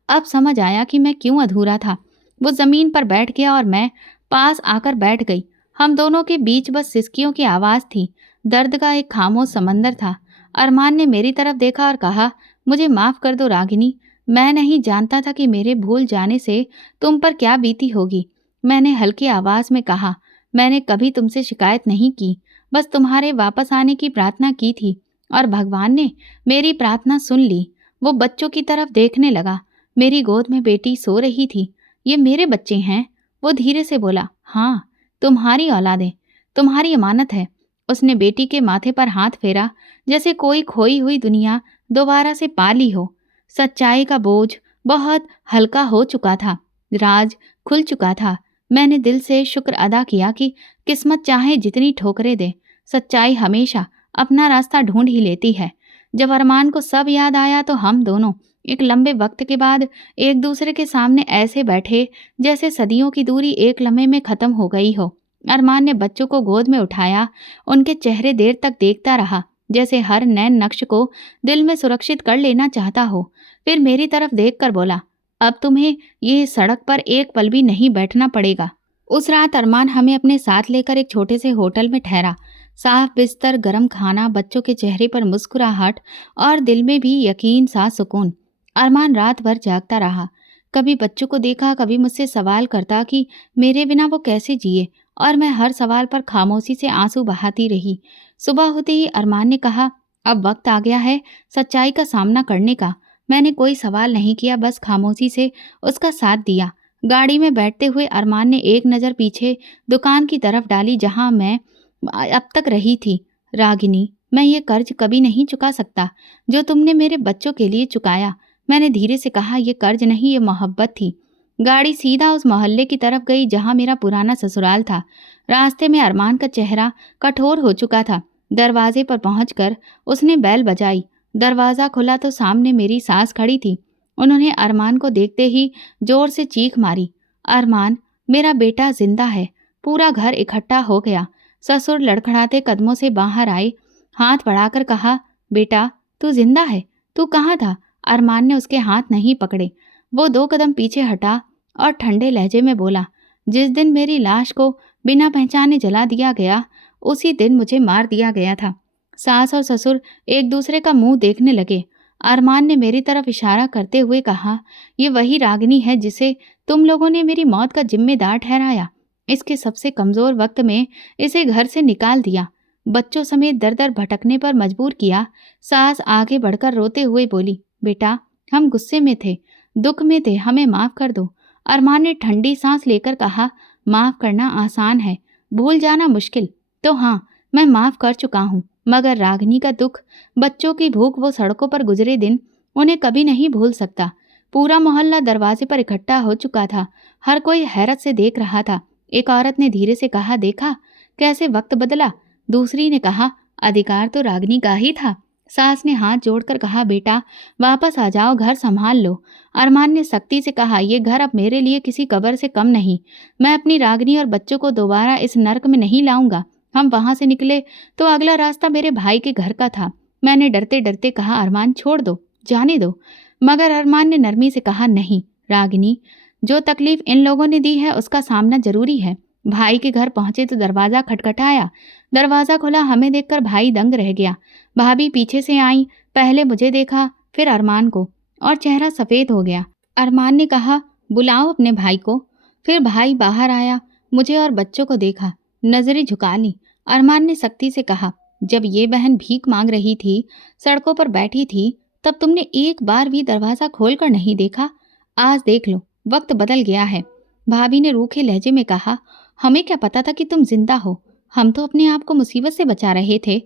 अब समझ आया कि मैं क्यों अधूरा था। वो जमीन पर बैठ गया और मैं पास आकर बैठ गई। हम दोनों के बीच बस सिसकियों की आवाज़ थी। दर्द का एक खामोश समंदर था। अरमान ने मेरी तरफ देखा और कहा, मुझे माफ़ कर दो रागिनी, मैं नहीं जानता था कि मेरे भूल जाने से तुम पर क्या बीती होगी। मैंने हल्की आवाज़ में कहा, मैंने कभी तुमसे शिकायत नहीं की, बस तुम्हारे वापस आने की प्रार्थना की थी और भगवान ने मेरी प्रार्थना सुन ली। वो बच्चों की तरफ देखने लगा। मेरी गोद में बेटी सो रही थी। ये मेरे बच्चे हैं, वो धीरे से बोला। हाँ, तुम्हारी औलादें, तुम्हारी अमानत है। उसने बेटी के माथे पर हाथ फेरा, जैसे कोई खोई हुई दुनिया दोबारा से पा ली हो। सच्चाई का बोझ बहुत हल्का हो चुका था। राज खुल चुका था। मैंने दिल से शुक्र अदा किया कि किस्मत चाहे जितनी ठोकरें दे, सच्चाई हमेशा अपना रास्ता ढूंढ ही लेती है। जब अरमान को सब याद आया तो हम दोनों एक लंबे वक्त के बाद एक दूसरे के सामने ऐसे बैठे जैसे सदियों की दूरी एक लम्हे में खत्म हो गई हो। अरमान ने बच्चों को गोद में उठाया। उनके चेहरे देर तक देखता रहा, जैसे हर नैन नक्श को दिल में सुरक्षित कर लेना चाहता हो। फिर मेरी तरफ देखकर बोला, अब तुम्हें ये सड़क पर एक पल भी नहीं बैठना पड़ेगा। उस रात अरमान हमें अपने साथ लेकर एक छोटे से होटल में ठहरा। साफ बिस्तर, गरम खाना, बच्चों के चेहरे पर मुस्कुराहट और दिल में भी यकीन सा सुकून। अरमान रात भर जागता रहा। कभी बच्चों को देखा, कभी मुझसे सवाल करता कि मेरे बिना वो कैसे जिए, और मैं हर सवाल पर खामोशी से आंसू बहाती रही। सुबह होते ही अरमान ने कहा, अब वक्त आ गया है सच्चाई का सामना करने का। मैंने कोई सवाल नहीं किया, बस खामोशी से उसका साथ दिया। गाड़ी में बैठते हुए अरमान ने एक नज़र पीछे दुकान की तरफ डाली जहां मैं अब तक रही थी। रागिनी, मैं ये कर्ज कभी नहीं चुका सकता जो तुमने मेरे बच्चों के लिए चुकाया। मैंने धीरे से कहा, ये कर्ज नहीं, ये मोहब्बत थी। गाड़ी सीधा उस मोहल्ले की तरफ गई जहां मेरा पुराना ससुराल था। रास्ते में अरमान का चेहरा कठोर हो चुका था। दरवाजे पर पहुंचकर उसने बैल बजाई। दरवाज़ा खुला तो सामने मेरी सास खड़ी थी। उन्होंने अरमान को देखते ही जोर से चीख मारी, अरमान, मेरा बेटा जिंदा है। पूरा घर इकट्ठा हो गया। ससुर लड़खड़ाते कदमों से बाहर आए, हाथ बढ़ाकर कहा, बेटा तू जिंदा है, तू कहाँ था? अरमान ने उसके हाथ नहीं पकड़े। वो 2 कदम पीछे हटा और ठंडे लहजे में बोला, जिस दिन मेरी लाश को बिना पहचाने जला दिया गया, उसी दिन मुझे मार दिया गया था। सास और ससुर एक दूसरे का मुंह देखने लगे। अरमान ने मेरी तरफ इशारा करते हुए कहा, ये वही रागिनी है जिसे तुम लोगों ने मेरी मौत का जिम्मेदार ठहराया। इसके सबसे कमज़ोर वक्त में इसे घर से निकाल दिया, बच्चों समेत दर दर भटकने पर मजबूर किया। सास आगे बढ़कर रोते हुए बोली, बेटा हम गुस्से में थे, दुख में थे, हमें माफ़ कर दो। अरमान ने ठंडी सांस लेकर कहा, माफ़ करना आसान है, भूल जाना मुश्किल। तो हाँ, मैं माफ़ कर चुका हूँ, मगर रागिनी का दुख, बच्चों की भूख, वो सड़कों पर गुजरे दिन, उन्हें कभी नहीं भूल सकता। पूरा मोहल्ला दरवाजे पर इकट्ठा हो चुका था। हर कोई हैरत से देख रहा था। एक औरत ने धीरे से कहा, देखा कैसे वक्त बदला। दूसरी ने कहा, अधिकार तो रागिनी का ही था। सास ने हाथ जोड़कर कहा, बेटा वापस आ जाओ, घर संभाल लो। अरमान ने सख्ती से कहा, ये घर अब मेरे लिए किसी कब्र से कम नहीं। मैं अपनी रागिनी और बच्चों को दोबारा इस नर्क में नहीं लाऊंगा। हम वहां से निकले तो अगला रास्ता मेरे भाई के घर का था। मैंने डरते डरते कहा, अरमान छोड़ दो, जाने दो। मगर अरमान ने नरमी से कहा, नहीं रागिनी, जो तकलीफ इन लोगों ने दी है उसका सामना जरूरी है। भाई के घर पहुंचे तो दरवाजा खटखटाया। दरवाजा खुला, हमें देखकर भाई दंग रह गया। भाभी पीछे से आई, पहले मुझे देखा फिर अरमान को, और चेहरा सफेद हो गया। अरमान ने कहा, बुलाओ अपने भाई को। फिर भाई बाहर आया, मुझे और बच्चों को देखा, नजरें झुका ली। अरमान ने सख्ती से कहा, जब ये बहन भीख मांग रही थी, सड़कों पर बैठी थी, तब तुमने एक बार भी दरवाजा खोलकर नहीं देखा। आज देख लो, वक्त बदल गया है। भाभी ने रूखे लहजे में कहा, हमें क्या पता था कि तुम जिंदा हो। हम तो अपने आप को मुसीबत से बचा रहे थे।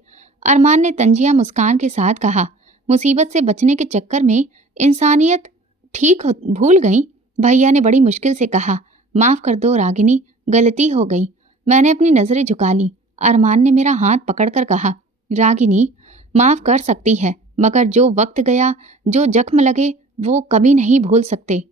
अरमान ने तंजिया मुस्कान के साथ कहा, मुसीबत से बचने के चक्कर में इंसानियत भूल गई। भैया ने बड़ी मुश्किल से कहा, माफ कर दो रागिनी, गलती हो गई। मैंने अपनी नजरें झुका ली। अरमान ने मेरा हाथ पकड़कर कहा, रागिनी माफ कर सकती है, मगर जो वक्त गया, जो जख्म लगे, वो कभी नहीं भूल सकते।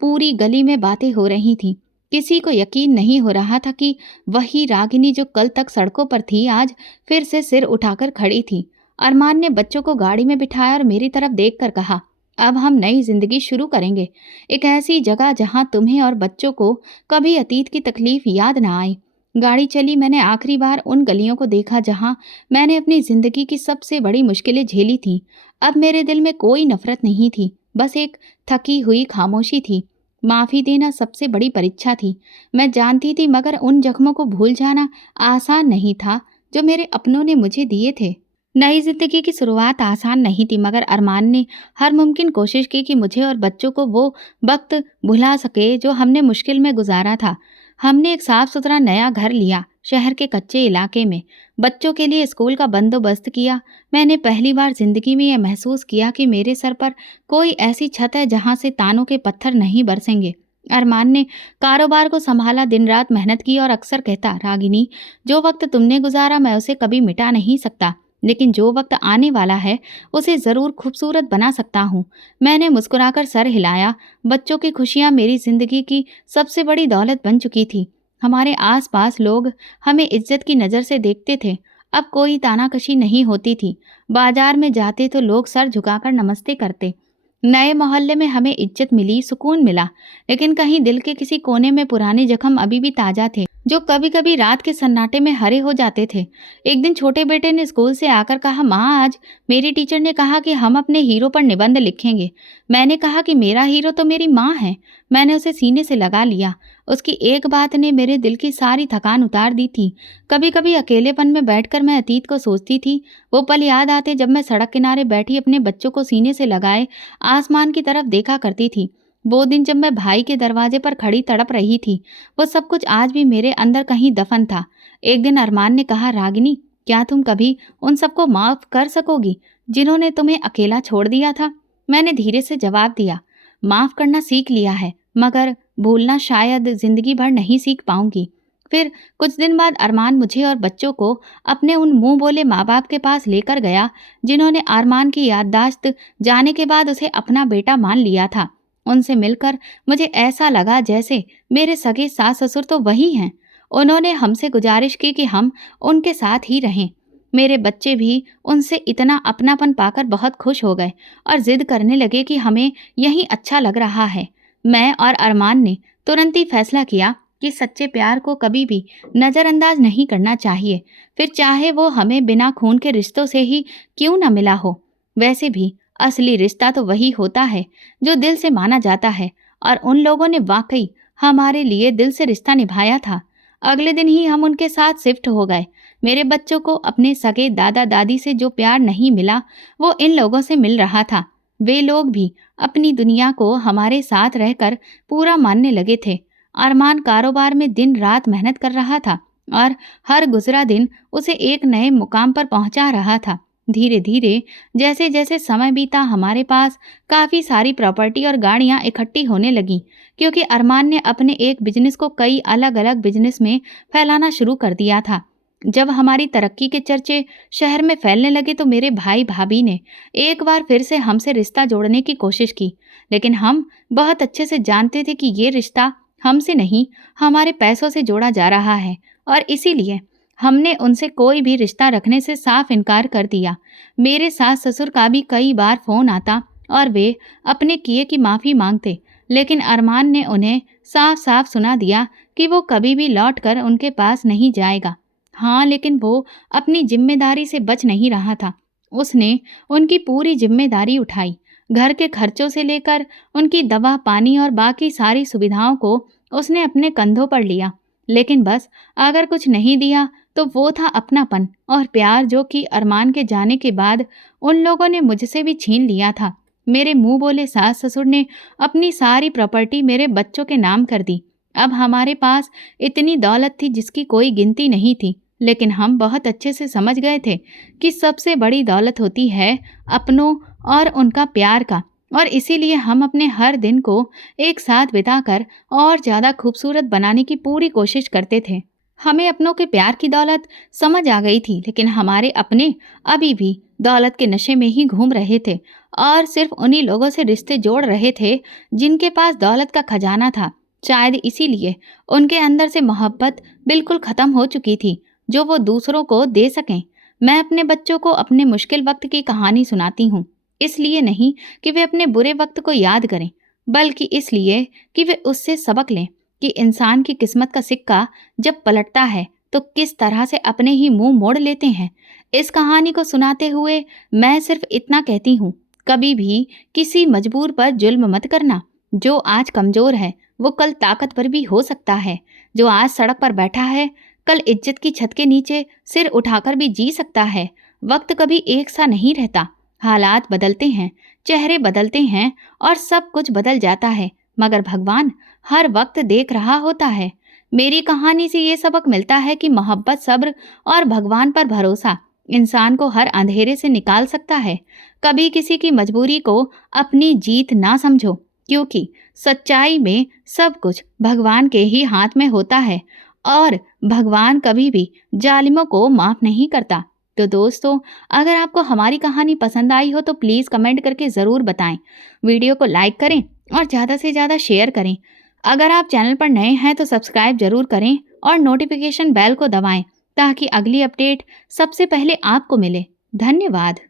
पूरी गली में बातें हो रही थीं। किसी को यकीन नहीं हो रहा था कि वही रागिनी जो कल तक सड़कों पर थी, आज फिर से सिर उठाकर खड़ी थी। अरमान ने बच्चों को गाड़ी में बिठाया और मेरी तरफ देखकर कहा, अब हम नई जिंदगी शुरू करेंगे, एक ऐसी जगह जहां तुम्हें और बच्चों को कभी अतीत की तकलीफ याद ना आए। गाड़ी चली। मैंने आखिरी बार उन गलियों को देखा जहां मैंने अपनी जिंदगी की सबसे बड़ी मुश्किलें झेली थी। अब मेरे दिल में कोई नफरत नहीं थी, बस एक थकी हुई खामोशी थी। माफी देना सबसे बड़ी परीक्षा थी, मैं जानती थी, मगर उन जख्मों को भूल जाना आसान नहीं था जो मेरे अपनों ने मुझे दिए थे। नई जिंदगी की शुरुआत आसान नहीं थी, मगर अरमान ने हर मुमकिन कोशिश की कि मुझे और बच्चों को वो वक्त भुला सके जो हमने मुश्किल में गुजारा था। हमने एक साफ सुथरा नया घर लिया, शहर के कच्चे इलाके में। बच्चों के लिए स्कूल का बंदोबस्त किया। मैंने पहली बार जिंदगी में यह महसूस किया कि मेरे सर पर कोई ऐसी छत है जहां से तानों के पत्थर नहीं बरसेंगे। अरमान ने कारोबार को संभाला, दिन रात मेहनत की और अक्सर कहता, रागिनी जो वक्त तुमने गुजारा मैं उसे कभी मिटा नहीं सकता, लेकिन जो वक्त आने वाला है उसे ज़रूर खूबसूरत बना सकता हूँ। मैंने मुस्कुराकर सर हिलाया। बच्चों की खुशियाँ मेरी ज़िंदगी की सबसे बड़ी दौलत बन चुकी थी। हमारे आसपास लोग हमें इज्जत की नज़र से देखते थे। अब कोई तानाकशी नहीं होती थी। बाजार में जाते तो लोग सर झुकाकर नमस्ते करते। नए मोहल्ले में हमें इज्जत मिली, सुकून मिला, लेकिन कहीं दिल के किसी कोने में पुराने जख्म अभी भी ताज़ा थे, जो कभी कभी रात के सन्नाटे में हरे हो जाते थे। एक दिन छोटे बेटे ने स्कूल से आकर कहा, माँ आज मेरी टीचर ने कहा कि हम अपने हीरो पर निबंध लिखेंगे। मैंने कहा कि मेरा हीरो तो मेरी माँ है। मैंने उसे सीने से लगा लिया। उसकी एक बात ने मेरे दिल की सारी थकान उतार दी थी। कभी कभी अकेलेपन में बैठकर मैं अतीत को सोचती थी। वो पल याद आते जब मैं सड़क किनारे बैठी अपने बच्चों को सीने से लगाए आसमान की तरफ देखा करती थी। वो दिन जब मैं भाई के दरवाजे पर खड़ी तड़प रही थी, वो सब कुछ आज भी मेरे अंदर कहीं दफन था। एक दिन अरमान ने कहा, रागिनी क्या तुम कभी उन सबको माफ कर सकोगी जिन्होंने तुम्हें अकेला छोड़ दिया था? मैंने धीरे से जवाब दिया, माफ करना सीख लिया है, मगर भूलना शायद जिंदगी भर नहीं सीख पाऊंगी। फिर कुछ दिन बाद अरमान मुझे और बच्चों को अपने उन मुंह बोले माँ बाप के पास लेकर गया जिन्होंने अरमान की याददाश्त जाने के बाद उसे अपना बेटा मान लिया था। उनसे मिलकर मुझे ऐसा लगा जैसे मेरे सगे सास ससुर तो वही हैं। उन्होंने हमसे गुजारिश की कि हम उनके साथ ही रहें। मेरे बच्चे भी उनसे इतना अपनापन पाकर बहुत खुश हो गए और जिद करने लगे कि हमें यहीं अच्छा लग रहा है। मैं और अरमान ने तुरंत ही फैसला किया कि सच्चे प्यार को कभी भी नज़रअंदाज नहीं करना चाहिए, फिर चाहे वो हमें बिना खून के रिश्तों से ही क्यों न मिला हो। वैसे भी असली रिश्ता तो वही होता है जो दिल से माना जाता है, और उन लोगों ने वाकई हमारे लिए दिल से रिश्ता निभाया था। अगले दिन ही हम उनके साथ शिफ्ट हो गए। मेरे बच्चों को अपने सगे दादा दादी से जो प्यार नहीं मिला वो इन लोगों से मिल रहा था। वे लोग भी अपनी दुनिया को हमारे साथ रहकर पूरा मानने लगे थे। अरमान कारोबार में दिन रात मेहनत कर रहा था और हर गुजरा दिन उसे एक नए मुकाम पर पहुंचा रहा था। धीरे धीरे जैसे जैसे समय बीता हमारे पास काफ़ी सारी प्रॉपर्टी और गाड़ियाँ इकट्ठी होने लगी, क्योंकि अरमान ने अपने एक बिजनेस को कई अलग अलग बिजनेस में फैलाना शुरू कर दिया था। जब हमारी तरक्की के चर्चे शहर में फैलने लगे तो मेरे भाई भाभी ने एक बार फिर से हमसे रिश्ता जोड़ने की कोशिश की, लेकिन हम बहुत अच्छे से जानते थे कि ये रिश्ता हमसे नहीं, हमारे पैसों से जोड़ा जा रहा है, और इसीलिए हमने उनसे कोई भी रिश्ता रखने से साफ इनकार कर दिया। मेरे सास ससुर का भी कई बार फ़ोन आता और वे अपने किए की माफ़ी मांगते, लेकिन अरमान ने उन्हें साफ साफ सुना दिया कि वो कभी भी लौट कर उनके पास नहीं जाएगा। हाँ, लेकिन वो अपनी जिम्मेदारी से बच नहीं रहा था। उसने उनकी पूरी जिम्मेदारी उठाई। घर के खर्चों से लेकर उनकी दवा, पानी और बाकी सारी सुविधाओं को उसने अपने कंधों पर लिया। लेकिन बस अगर कुछ नहीं दिया तो वो था अपनापन और प्यार, जो कि अरमान के जाने के बाद उन लोगों ने मुझसे भी छीन लिया था। मेरे मुंह बोले सास ससुर ने अपनी सारी प्रॉपर्टी मेरे बच्चों के नाम कर दी। अब हमारे पास इतनी दौलत थी जिसकी कोई गिनती नहीं थी, लेकिन हम बहुत अच्छे से समझ गए थे कि सबसे बड़ी दौलत होती है अपनों और उनका प्यार का, और इसीलिए हम अपने हर दिन को एक साथ बिताकर और ज़्यादा खूबसूरत बनाने की पूरी कोशिश करते थे। हमें अपनों के प्यार की दौलत समझ आ गई थी, लेकिन हमारे अपने अभी भी दौलत के नशे में ही घूम रहे थे और सिर्फ उन्हीं लोगों से रिश्ते जोड़ रहे थे जिनके पास दौलत का खजाना था। शायद इसीलिए उनके अंदर से मोहब्बत बिल्कुल ख़त्म हो चुकी थी जो वो दूसरों को दे सकें। मैं अपने बच्चों को अपने मुश्किल वक्त की कहानी सुनाती हूँ, इसलिए नहीं कि वे अपने बुरे वक्त को याद करें, बल्कि इसलिए कि वे उससे सबक लें कि इंसान की किस्मत का सिक्का जब पलटता है तो किस तरह से अपने ही मुंह मोड़ लेते हैं। इस कहानी को सुनाते हुए मैं सिर्फ इतना कहती हूँ, कभी भी किसी मजबूर पर जुल्म मत करना। जो आज कमज़ोर है वो कल ताकतवर भी हो सकता है। जो आज सड़क पर बैठा है कल इज्जत की छत के नीचे सिर उठाकर भी जी सकता है। वक्त कभी एक सा नहीं रहता, हालात बदलते हैं, चेहरे बदलते हैं और सब कुछ बदल जाता है, मगर भगवान हर वक्त देख रहा होता है। मेरी कहानी से ये सबक मिलता है कि मोहब्बत, सब्र और भगवान पर भरोसा इंसान को हर अंधेरे से निकाल सकता है। कभी किसी की मजबूरी को अपनी जीत ना समझो, क्योंकि सच्चाई में सब कुछ भगवान के ही हाथ में होता है और भगवान कभी भी जालिमों को माफ़ नहीं करता। तो दोस्तों, अगर आपको हमारी कहानी पसंद आई हो तो प्लीज़ कमेंट करके ज़रूर बताएं। वीडियो को लाइक करें और ज़्यादा से ज़्यादा शेयर करें। अगर आप चैनल पर नए हैं तो सब्सक्राइब ज़रूर करें और नोटिफिकेशन बेल को दबाएं ताकि अगली अपडेट सबसे पहले आपको मिले। धन्यवाद।